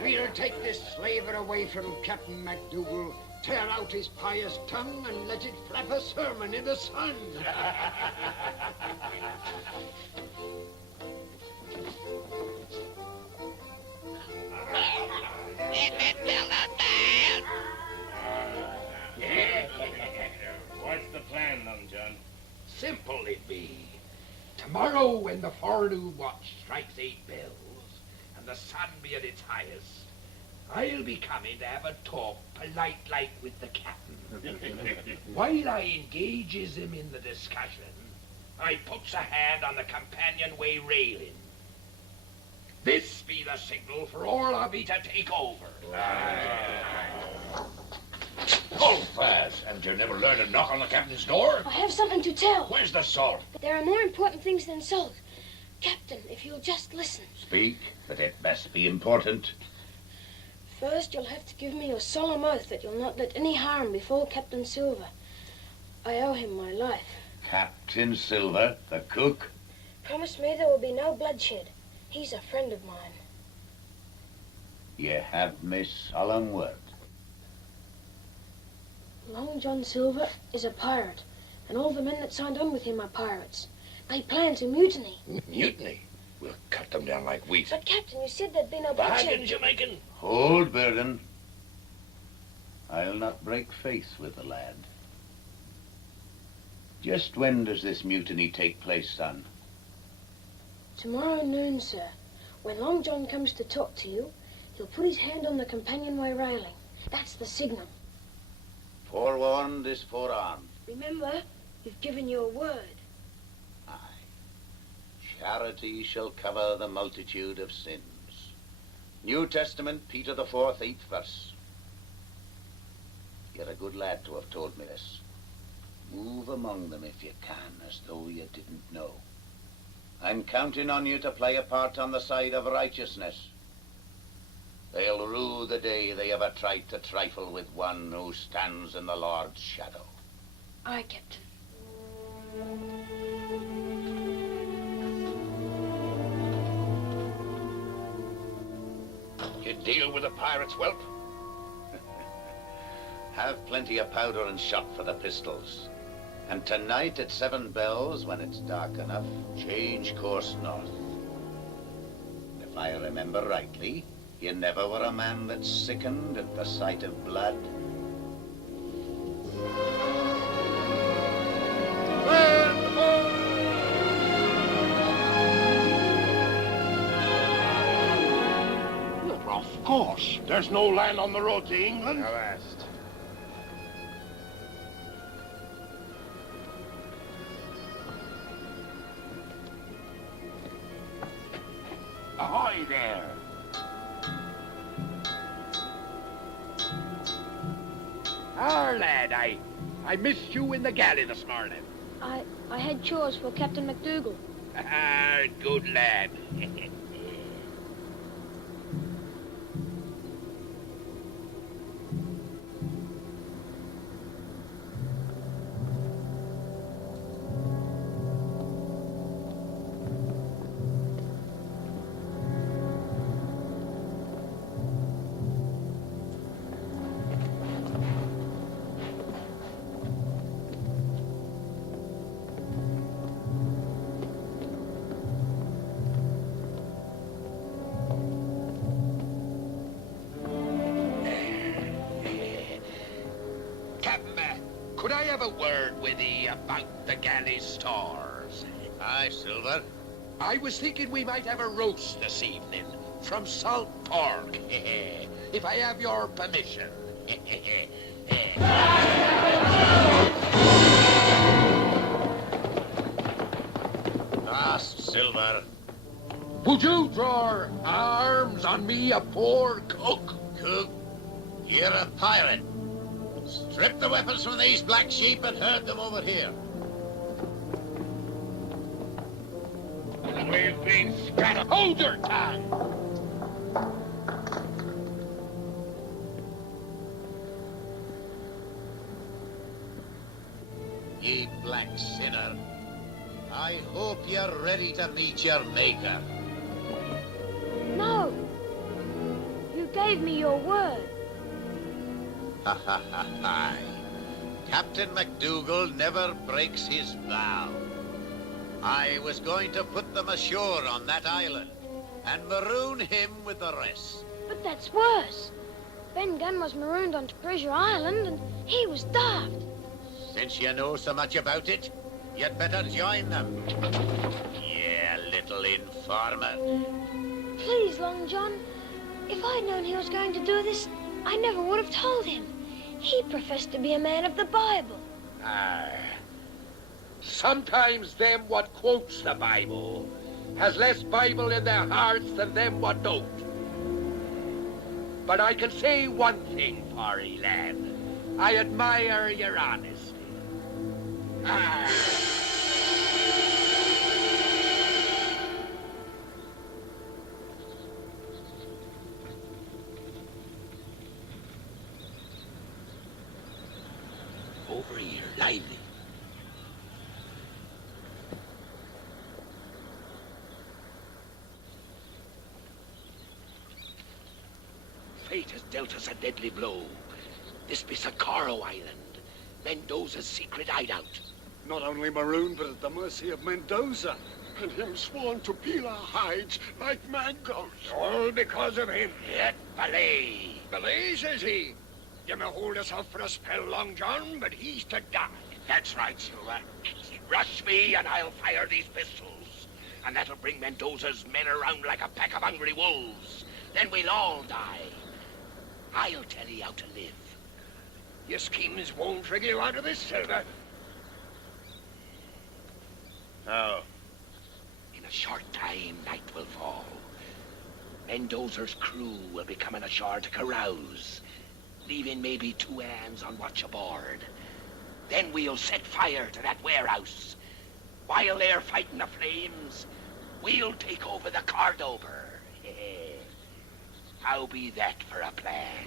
We'll take this slaver away from Captain MacDougall, tear out his pious tongue, and let it flap a sermon in the sun. What's the plan, Long John? Simple it be. Tomorrow when the forenoon watch strikes 8 bells, and the sun be at its highest, I'll be coming to have a talk polite-like with the captain. While I engages him in the discussion, I puts a hand on the companionway railing. This be the signal for all of ye to take over. Hold fast, and you never learn to knock on the captain's door? I have something to tell. Where's the salt? There are more important things than salt. Captain, if you'll just listen. Speak, but it must be important. First, you'll have to give me your solemn oath that you'll not let any harm befall Captain Silver. I owe him my life. Captain Silver, the cook? Promise me there will be no bloodshed. He's a friend of mine. You have my solemn word. Long John Silver is a pirate, and all the men that signed on with him are pirates. They plan to mutiny. Mutiny? We'll cut them down like wheat. But, Captain, you said there'd be no bloodshed. Bargains you're making? Hold, Burden. I'll not break faith with the lad. Just when does this mutiny take place, son? Tomorrow noon, sir. When Long John comes to talk to you, he'll put his hand on the companionway railing. That's the signal. Forewarned is forearmed. Remember, you've given your word. Charity shall cover the multitude of sins. New Testament, Peter the 4th, 8th verse. You're a good lad to have told me this. Move among them if you can, as though you didn't know. I'm counting on you to play a part on the side of righteousness. They'll rue the day they ever tried to trifle with one who stands in the Lord's shadow. Aye, Captain. You deal with the pirates, whelp? Have plenty of powder and shot for the pistols. And tonight at 7 bells, when it's dark enough, change course north. If I remember rightly, you never were a man that sickened at the sight of blood. Of course. There's no land on the road to England. Avast. Ahoy there. Lad, I missed you in the galley this morning. I had chores for Captain MacDougall. Good lad. Could I have a word with ye about the galley stores? Aye, Silver. I was thinking we might have a roast this evening from salt pork, if I have your permission. Fast, Silver. Would you draw arms on me, a poor cook? Cook, you're a pirate. Strip the weapons from these black sheep and herd them over here. We've been scattered. Hold your tongue! Ye black sinner, I hope you're ready to meet your maker. No! You gave me your word. Ha ha ha ha. Captain MacDougall never breaks his vow. I was going to put them ashore on that island and maroon him with the rest. But that's worse. Ben Gunn was marooned on Treasure Island and he was daft. Since you know so much about it, you'd better join them. Yeah, little informer. Please is, Long John. If I'd known he was going to do this, I never would have told him. He professed to be a man of the Bible. Ah. Sometimes them what quotes the Bible has less Bible in their hearts than them what don't. But I can say one thing, Parry lad. I admire your honesty. Ah. Over here, lively. Fate has dealt us a deadly blow. This be Socorro Island, Mendoza's secret hideout. Not only marooned, but at the mercy of Mendoza. And him sworn to peel our hides like mangoes. All because of him. Yet belay. Belay, says he. You may hold us off for a spell, Long John, but he's to die. That's right, Silver. Rush me and I'll fire these pistols. And that'll bring Mendoza's men around like a pack of hungry wolves. Then we'll all die. I'll tell you how to live. Your schemes won't trigger you out of this, Silver. How? In a short time, night will fall. Mendoza's crew will be coming ashore to carouse, leaving maybe 2 hands on watch aboard. Then we'll set fire to that warehouse. While they're fighting the flames, we'll take over the Cordover. How be that for a plan?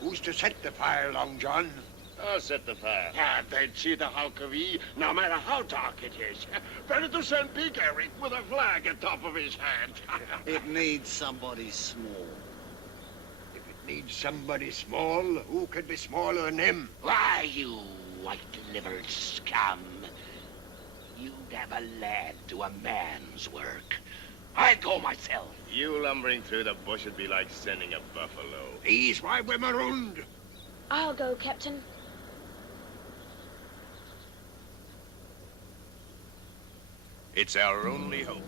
Who's to set the fire, Long John? I'll set the fire. Ah, they'd see the hulk of E, no matter how dark it is. Better to send Big Eric with a flag atop of his head. It needs somebody small. If it needs somebody small, who could be smaller than him? Why, you white-livered scum. You'd have a lad do a man's work. I'd go myself. You lumbering through the bush would be like sending a buffalo. He's why we're marooned. I'll go, Captain. It's our only hope.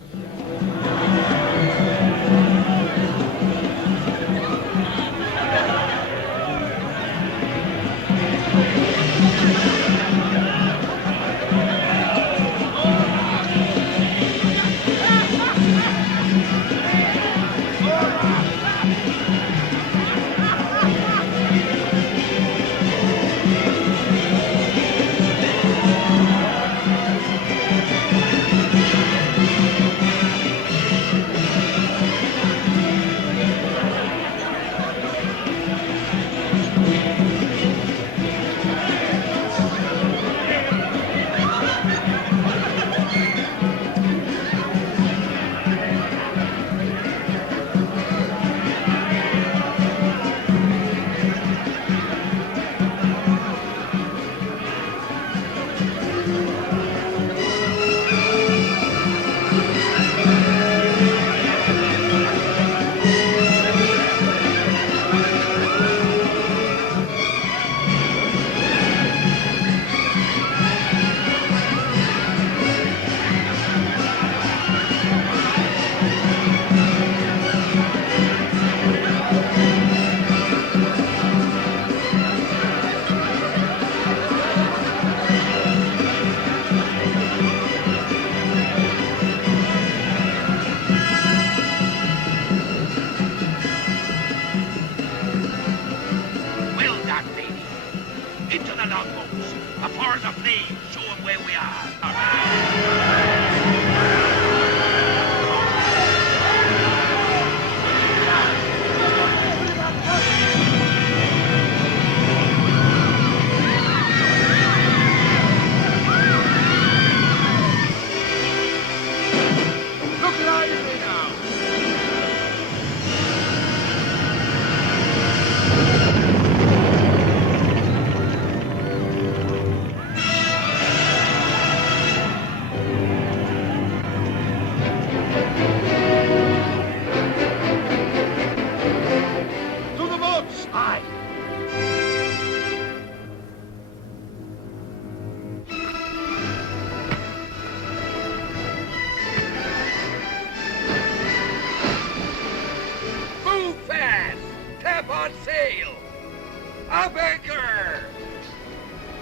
Up anchor!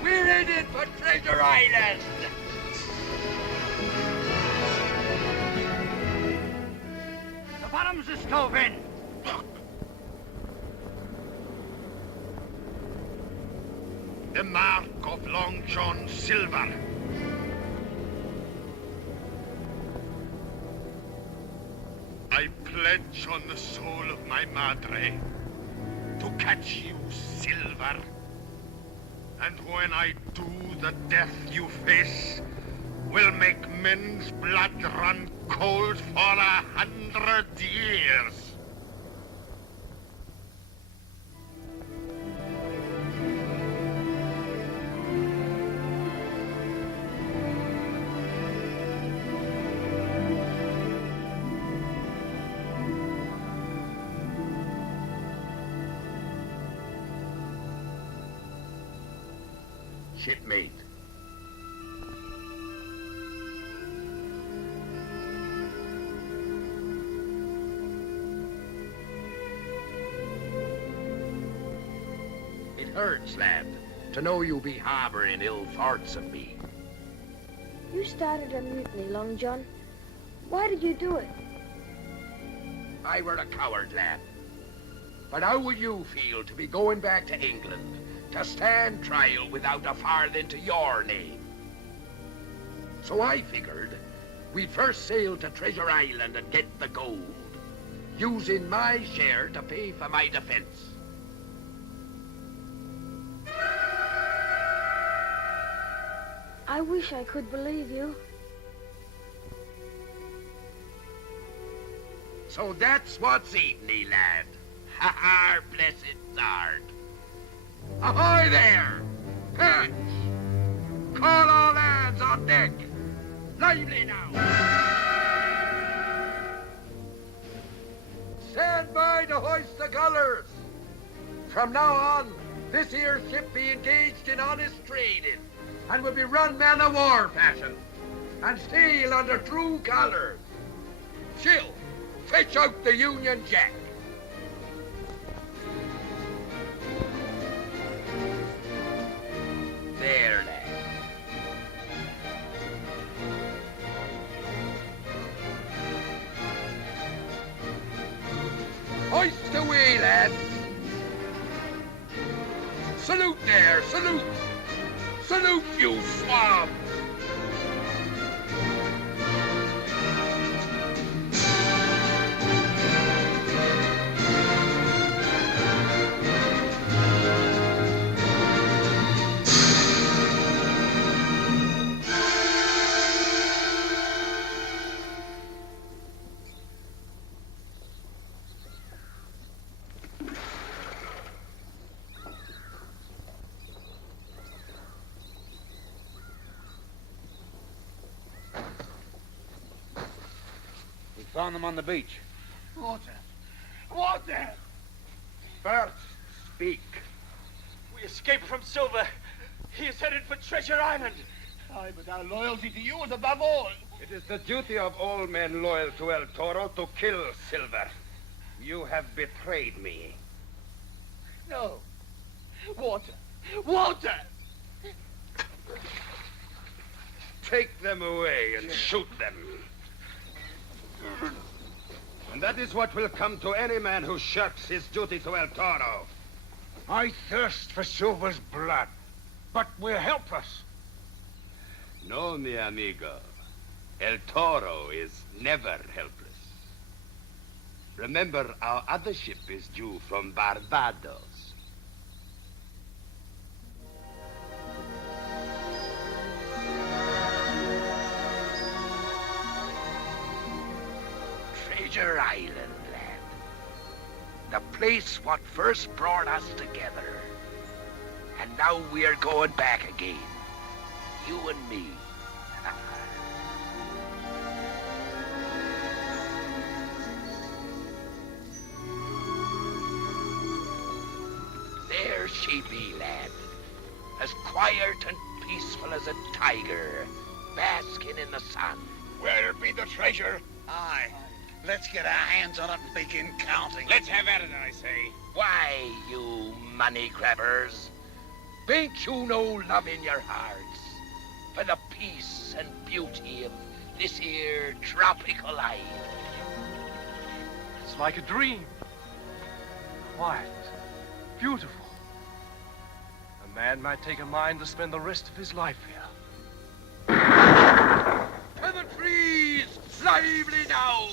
We're headed for Treasure Island! The bottoms are stove in. The mark of Long John Silver. I pledge on the soul of my madre to catch you, Silver. And when I do, the death you face will make men's blood run cold for 100 years. Shipmate. It hurts, lad, to know you be harboring ill thoughts of me. You started a mutiny, Long John. Why did you do it? I were a coward, lad. But how would you feel to be going back to England to stand trial without a farthing to your name? So I figured we'd first sail to Treasure Island and get the gold, using my share to pay for my defense. I wish I could believe you. So that's what's eating me, lad. Ha ha, blessed Zard. Ahoy there! Catch! Call all hands on deck! Lively now! Stand by to hoist the colors! From now on, this here ship be engaged in honest trading, and will be run man-of-war fashion, and sail under true colors. Chill, fetch out the Union Jack. There, lad. Hoist away, lad. Salute there, salute. Salute, you swab. Found them on the beach. Water! Water! First, speak. We escaped from Silver. He is headed for Treasure Island. Aye, but our loyalty to you is above all. It is the duty of all men loyal to El Toro to kill Silver. You have betrayed me. No. Water! Water! Take them away and shoot them. And that is what will come to any man who shirks his duty to El Toro. I thirst for Silver's blood, but we're helpless. No, mi amigo. El Toro is never helpless. Remember, our other ship is due from Barbados. Treasure Island, lad. The place what first brought us together. And now we're going back again. You and me. There she be, lad. As quiet and peaceful as a tiger, basking in the sun. Where be the treasure? Aye. Let's get our hands on it and begin counting. Let's have at it, I say. Why, you money grabbers? Ain't you no love in your hearts for the peace and beauty of this here tropical life? It's like a dream. Quiet, beautiful. A man might take a mind to spend the rest of his life here. To the trees! Lively now!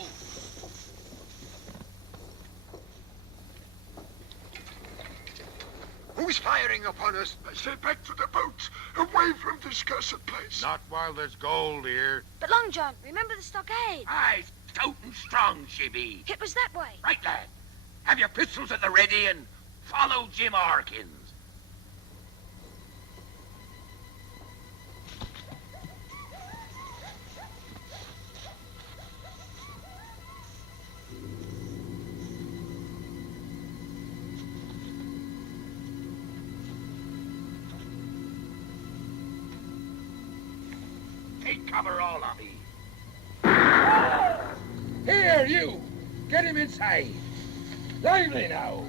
Who's firing upon us? I say back to the boats, away from this cursed place. Not while there's gold here. But Long John, remember the stockade? Aye, stout and strong she be. It was that way. Right, lad. Have your pistols at the ready and follow Jim Harkins. Take cover, all of ye. Here, you! Get him inside. Lively now.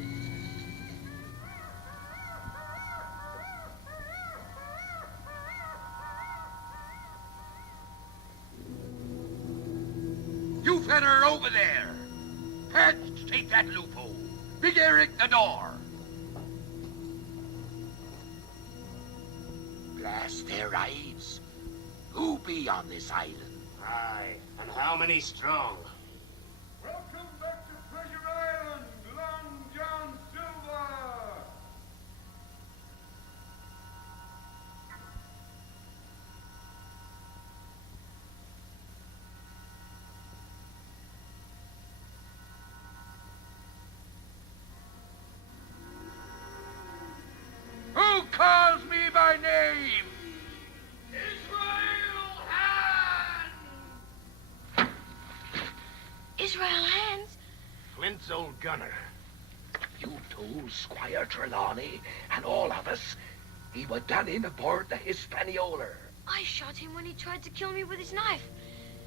You feller over there. Heads, take that loophole. Big Eric, the door. Blast their eyes. Who be on this island? Aye, and how many strong? Welcome back to Treasure Island, Long John Silver! Who calls me by name? Israel Hands? Flint's old gunner. You told Squire Trelawney and all of us he was done in aboard the Hispaniola. I shot him when he tried to kill me with his knife.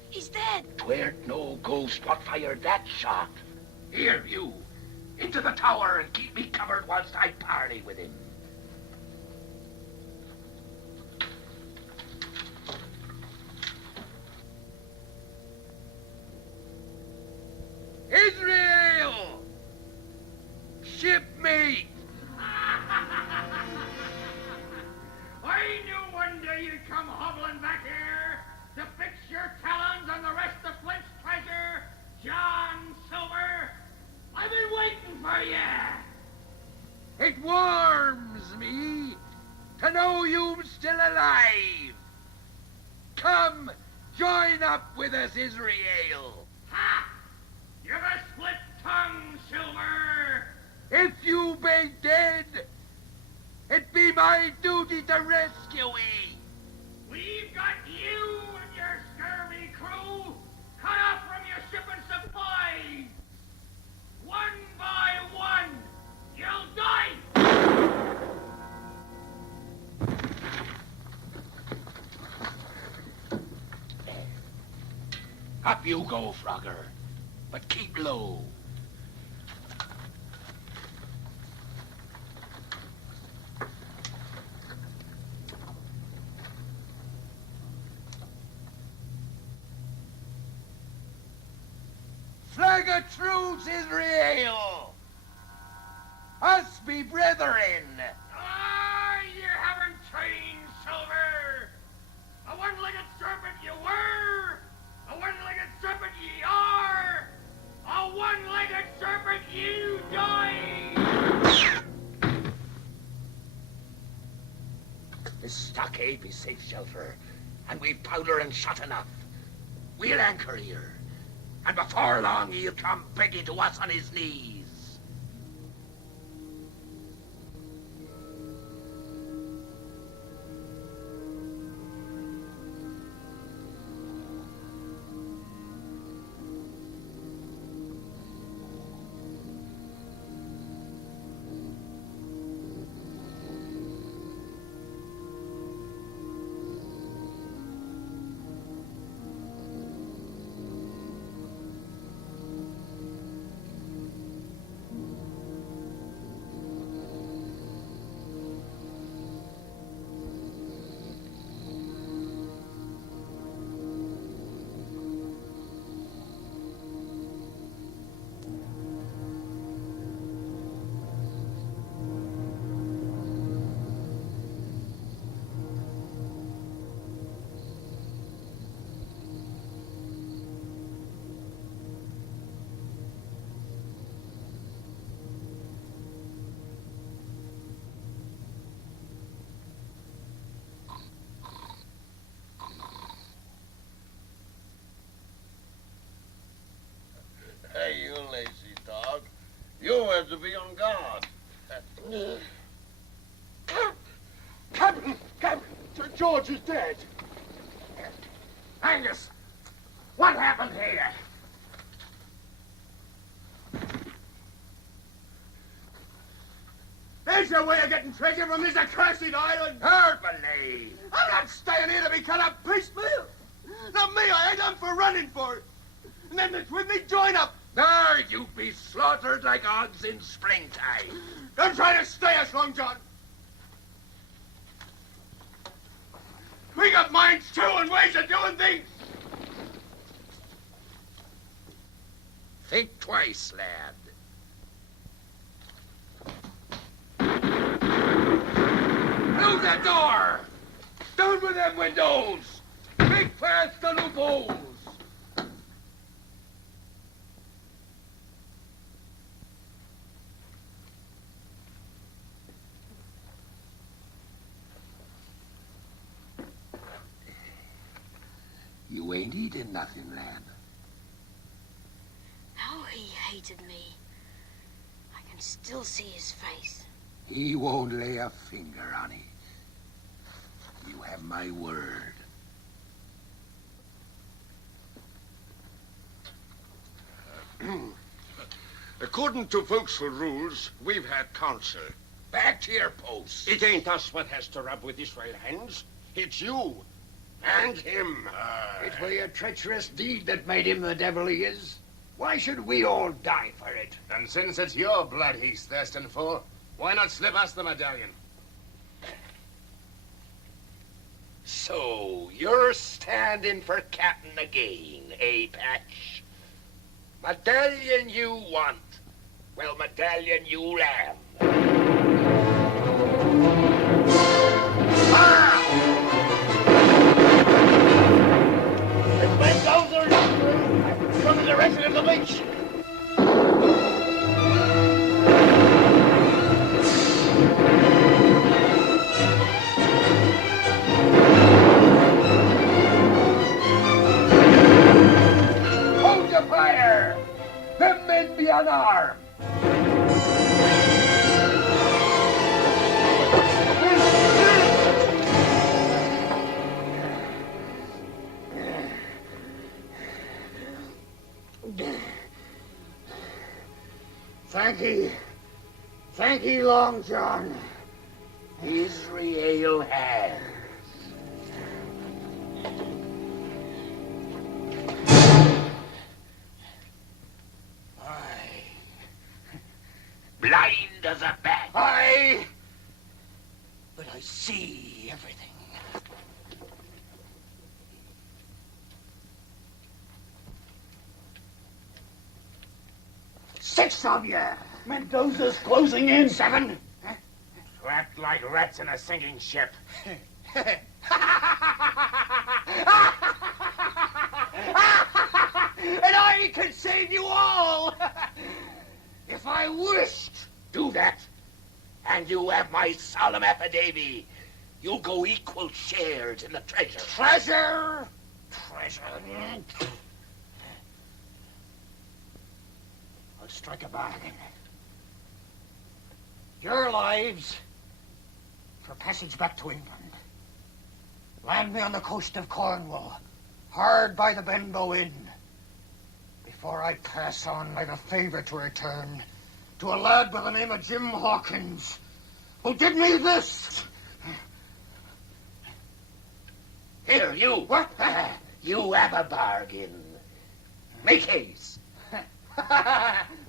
He's dead. 'Tweren't no ghost what fired that shot. Here, you, into the tower and keep me covered whilst I parley with him. Israel! Shipmate! I knew one day you'd come hobbling back here to fix your talons on the rest of Flint's treasure, John Silver. I've been waiting for you. It warms me to know you're still alive. Come, join up with us, Israel. Ha! You've a split tongue, Silver. If you be dead, it be my duty to rescue ye. We've got you and your scurvy crew cut off from your shipping supplies. One by one, you'll die. Up you go, Frogger, but keep low. Flag of truce, Israel! Us be brethren! Ah, you haven't changed, Silver. A one-legged serpent you were, a one-legged serpent ye are, a one-legged serpent you die. This stockade be safe shelter, and we've powder and shot enough. We'll anchor here, and before long he'll come begging to us on his knees. had to be on guard. Captain! Sir George is dead. Angus, what happened here? There's your way of getting treasure from this accursed island. Hardly. I'm not staying here to be cut up piecemeal. Not me, I ain't done for running for it. And them that's with me join up. There, you be slaughtered like hogs in springtime. Don't try to stay us, Long John. We got minds too and ways of doing things. Think twice, lad. Close that door! Down with them windows! Make fast the loopholes! You ain't eating nothing, lad. How he hated me. I can still see his face. He won't lay a finger on it. You have my word. According to Vauxhall rules, we've had counsel. Back to your post. It ain't us what has to rub with Israel hands. It's you. And him. It were your treacherous deed that made him the devil he is. Why should we all die for it? And since it's your blood he's thirsting for, why not slip us the medallion? So, you're standing for captain again, eh, Patch? Medallion you want. Well, medallion you'll have. It's been down there from the direction of the beach. Hold your fire! Them men be unarmed! Thank ye, Long John. Israel has. Blind as a bat. But I see everything. 6 of you. Mendoza's closing in. 7. Trapped like rats in a sinking ship. And I can save you all. If I wished, do that. And you have my solemn affidavit. You'll go equal shares in the treasure. Treasure? I'll strike a bargain. Your lives for passage back to England. Land me on the coast of Cornwall, hard by the Benbow Inn. Before I pass on, I've a favour to return to a lad by the name of Jim Hawkins, who did me this. Here, you. What? You have a bargain. Make haste.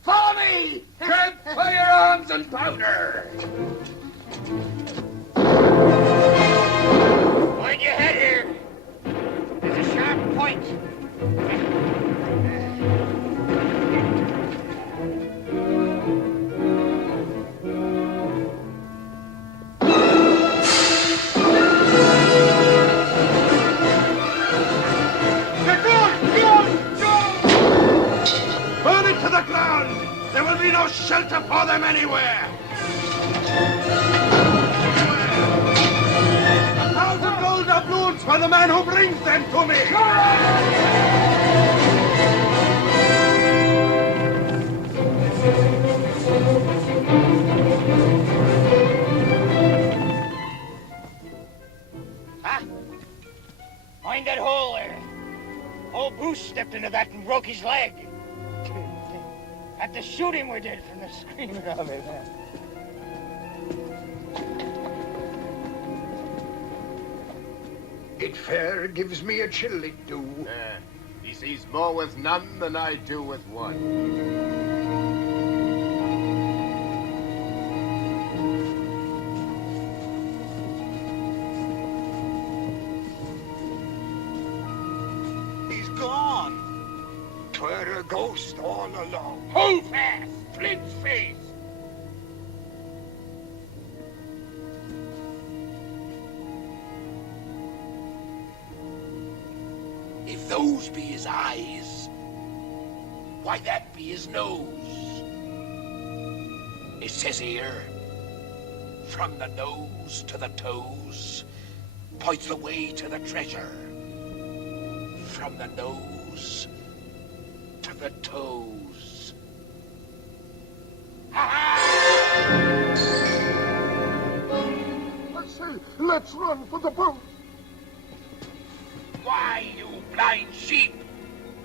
Follow me! Grab firearms and powder. Point your head here. There's a sharp point. Burn it to the ground! There will be no shelter for them anywhere! 1,000 gold doubloons for the man who brings them to me! Hooray! broke his leg. Had to shoot him, we did, from the screaming of it. It fair gives me a chill, it do. He sees more with none than I do with one. Twere a ghost all along. Hold fast, Flint's face! If those be his eyes, why that be his nose. It says here, from the nose to the toes, points the way to the treasure. From the nose to the toes. I say, let's run for the boat. Why, you blind sheep?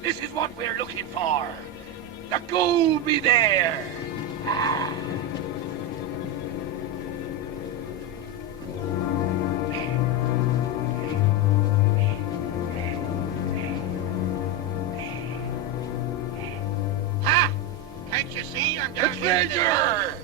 This is what we're looking for. The gold be there. Can't you see I'm down Treasure!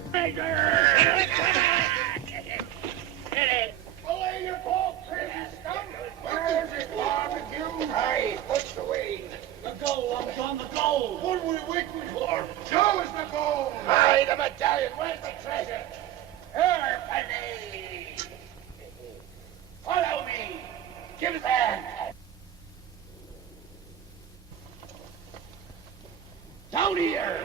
Belay your ball, crazy scum! Where is it, barbecue? Hey, what's the way? The goal, Long John, the goal. What are we waiting for? Show us the gold! Hey, the medallion, where's the treasure? Here, Penny! Follow me! Give us a hand! Down here!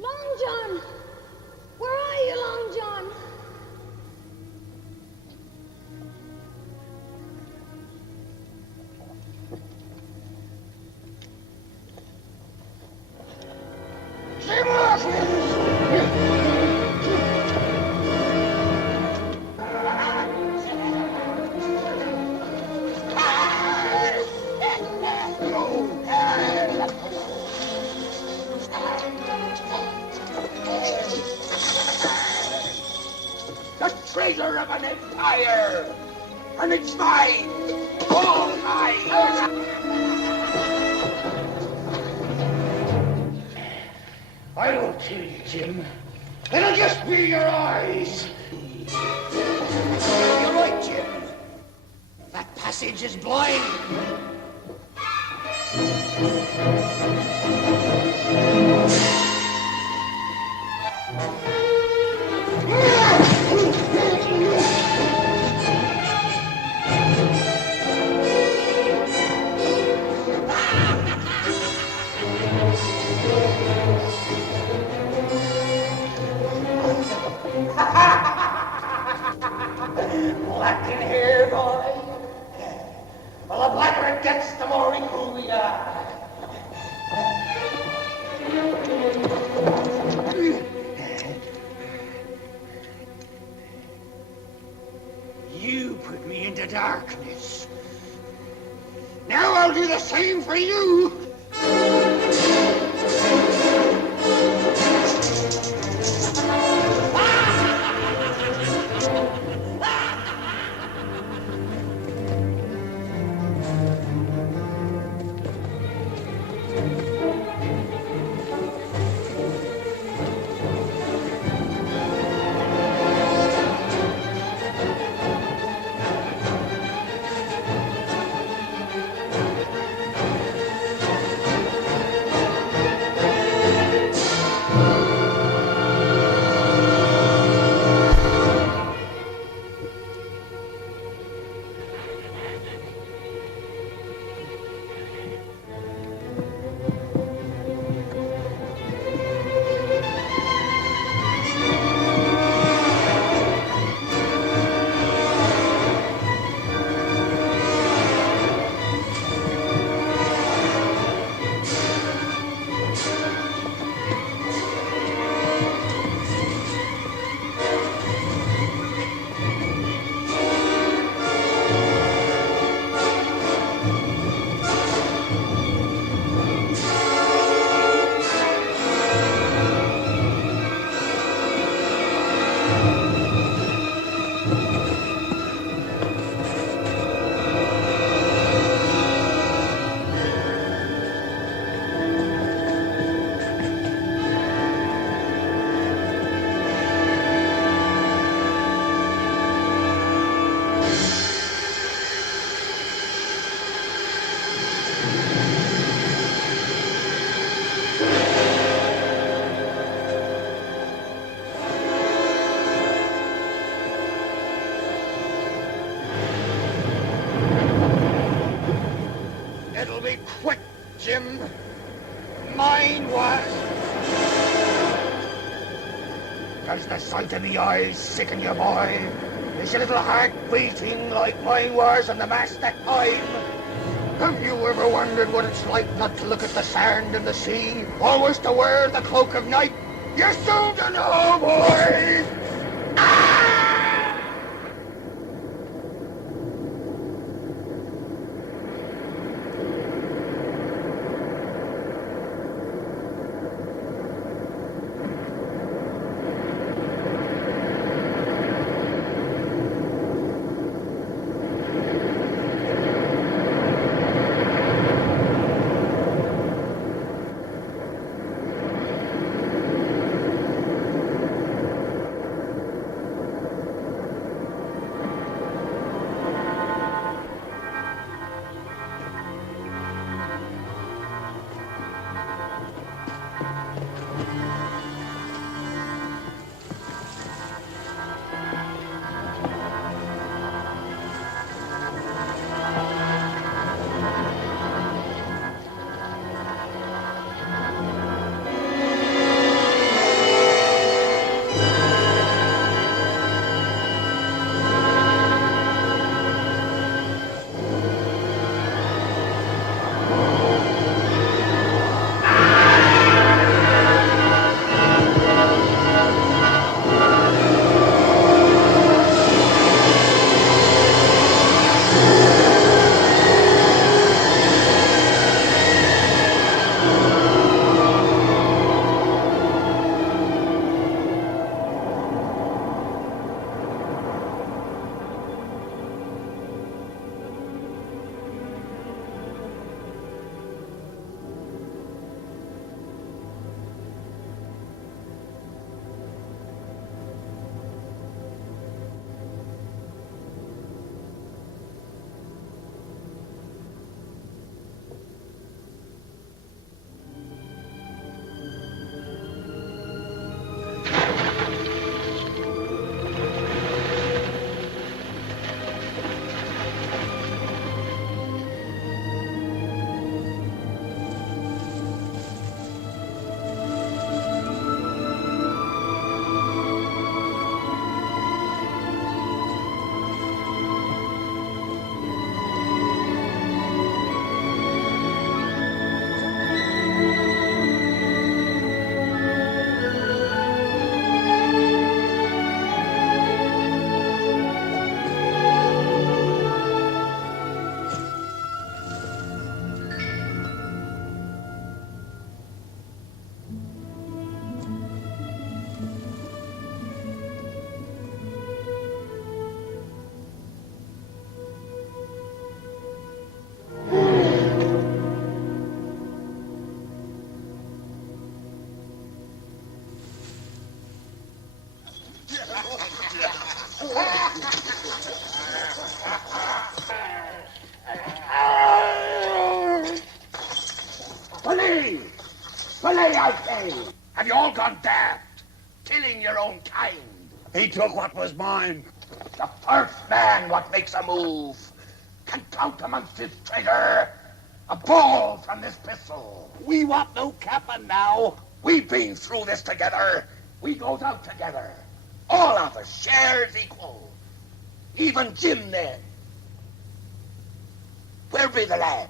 Long John! Where are you, Long John? The treasure of an empire! And it's mine! All mine! I won't kill you, Jim. It'll just be your eyes. You're right, Jim. That passage is blind. Black in hair, boy. Well, the blacker it gets, the more equal we are. You put me into darkness. Now I'll do the same for you. quit, Jim. Mine was. Does the sight of me eyes sicken you, boy? Is your little heart beating like mine was on the mast that time? Have you ever wondered what it's like not to look at the sand and the sea, always to wear the cloak of night? You're soon to know, boy! Belay! Belay, I say! Have you all gone daft? Killing your own kind. He took what was mine. The first man what makes a move can count amongst his traitor. A ball from this pistol. We want no capping now. We've been through this together. We goes out together. All of us shares equal. Even Jim then. Where be the lad?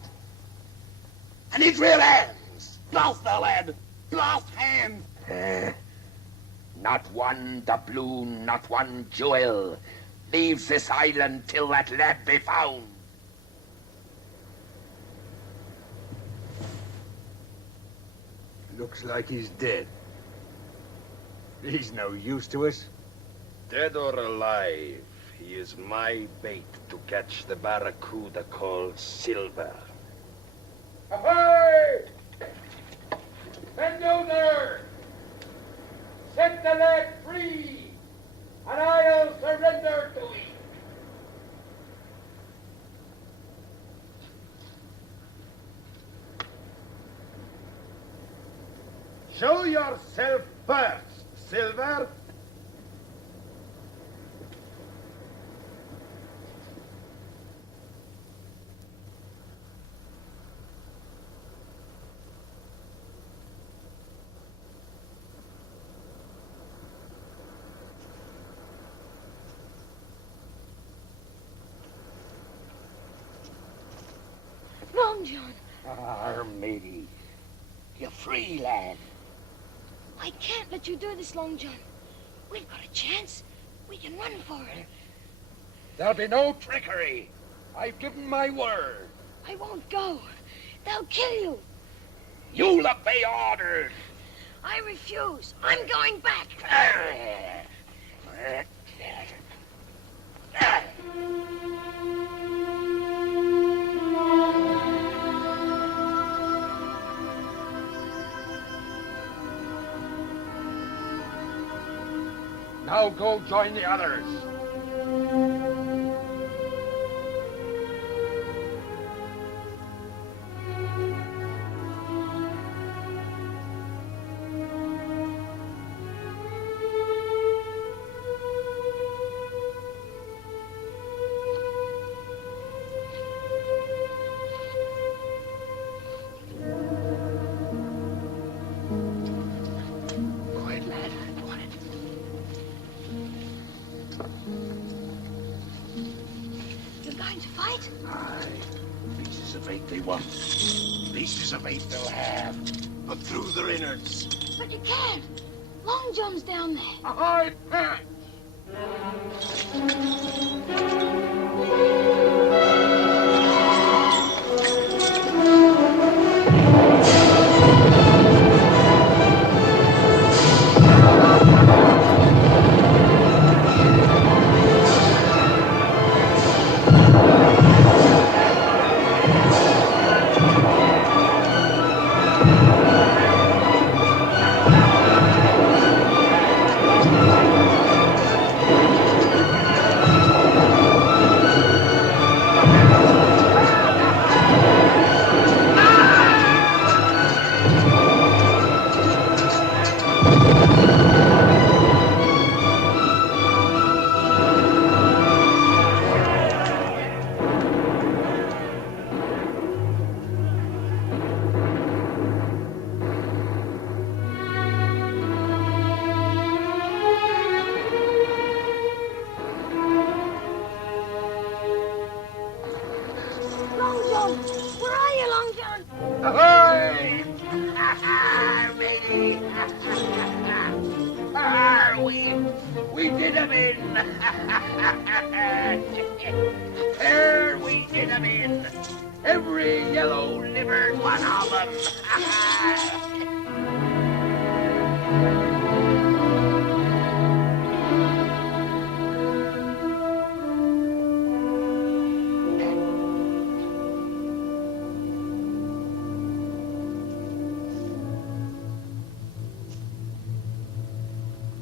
And his real hands. Blast the lad. Blast hands. Not one doubloon, not one jewel leaves this island till that lad be found. Looks like he's dead. He's no use to us. Dead or alive, he is my bait to catch the barracuda called Silver. Ahoy! Bend over! Set the lad free, and I'll surrender to him. Show yourself first, Silver. John. matey. You're free, lad. I can't let you do this, Long John. We've got a chance. We can run for it. There'll be no trickery. I've given my word. I won't go. They'll kill you. You'll obey orders. I refuse. I'm going back. Now go join the others. Quiet, lad. Quiet. You're going to fight? Aye. Pieces of eight they want. Pieces of eight they'll have. But through their innards. But you can't. Long John's down there. Ahoy, pants! Long John! Where are you, Long John? Ahoy! matey. We did 'em in. There we did 'em in. Every yellow-livered one of 'em.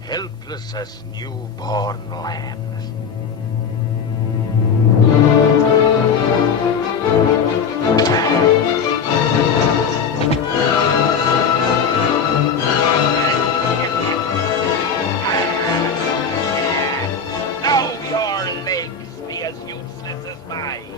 Helpless as newborn lambs. Now your legs be as useless as mine.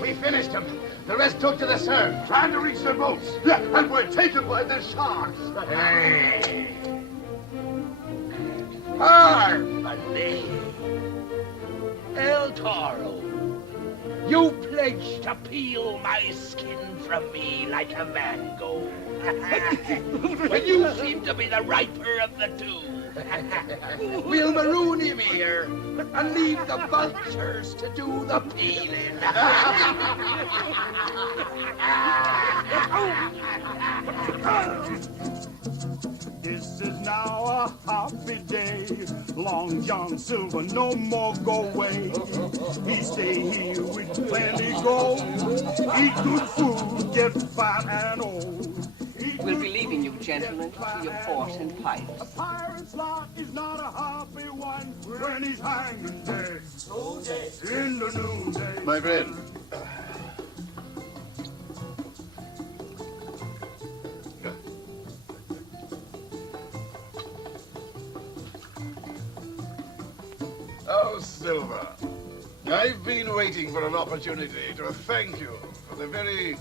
We finished them. The rest took to the surf, trying to reach their boats. And were taken by the sharks. Harmony. El Toro, you pledged to peel my skin from me like a mango. When you seem to be the riper of the two. We'll maroon him here and leave the vultures to do the peeling. This is now a happy day. Long John Silver no more go away. He stay here with plenty gold. Eat good food, get fat and old. We'll be leaving you, gentlemen, to your port and pipes. A pirate's lot is not a happy one when he's hanging dead. In the noonday. My friend. Oh, Silver. I've been waiting for an opportunity to thank you for the very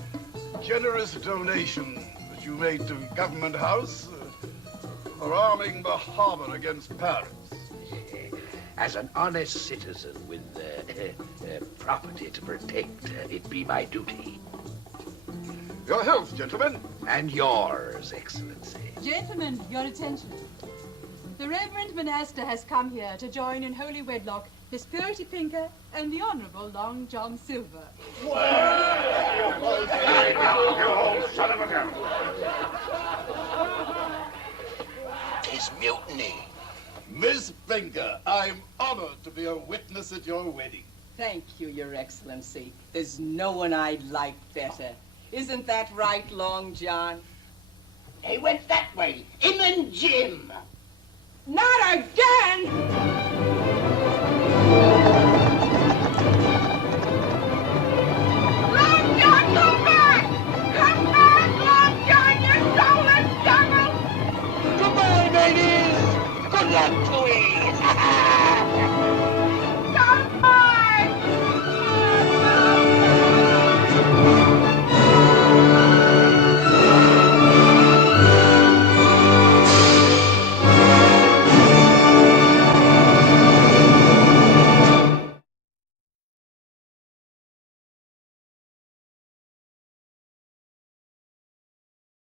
generous donation that you made to Government House for arming the harbor against pirates. As an honest citizen with property to protect, it be my duty. Your health, gentlemen. And yours, Excellency. Gentlemen, your attention. The Reverend Monaster has come here to join in holy wedlock His Purity Pinker and the Honourable Long John Silver. You old son of a gun! 'Tis mutiny. Miss Pinker, I'm honored to be a witness at your wedding. Thank you, Your Excellency. There's no one I'd like better. Isn't that right, Long John? He went that way. Him and Jim. Not again!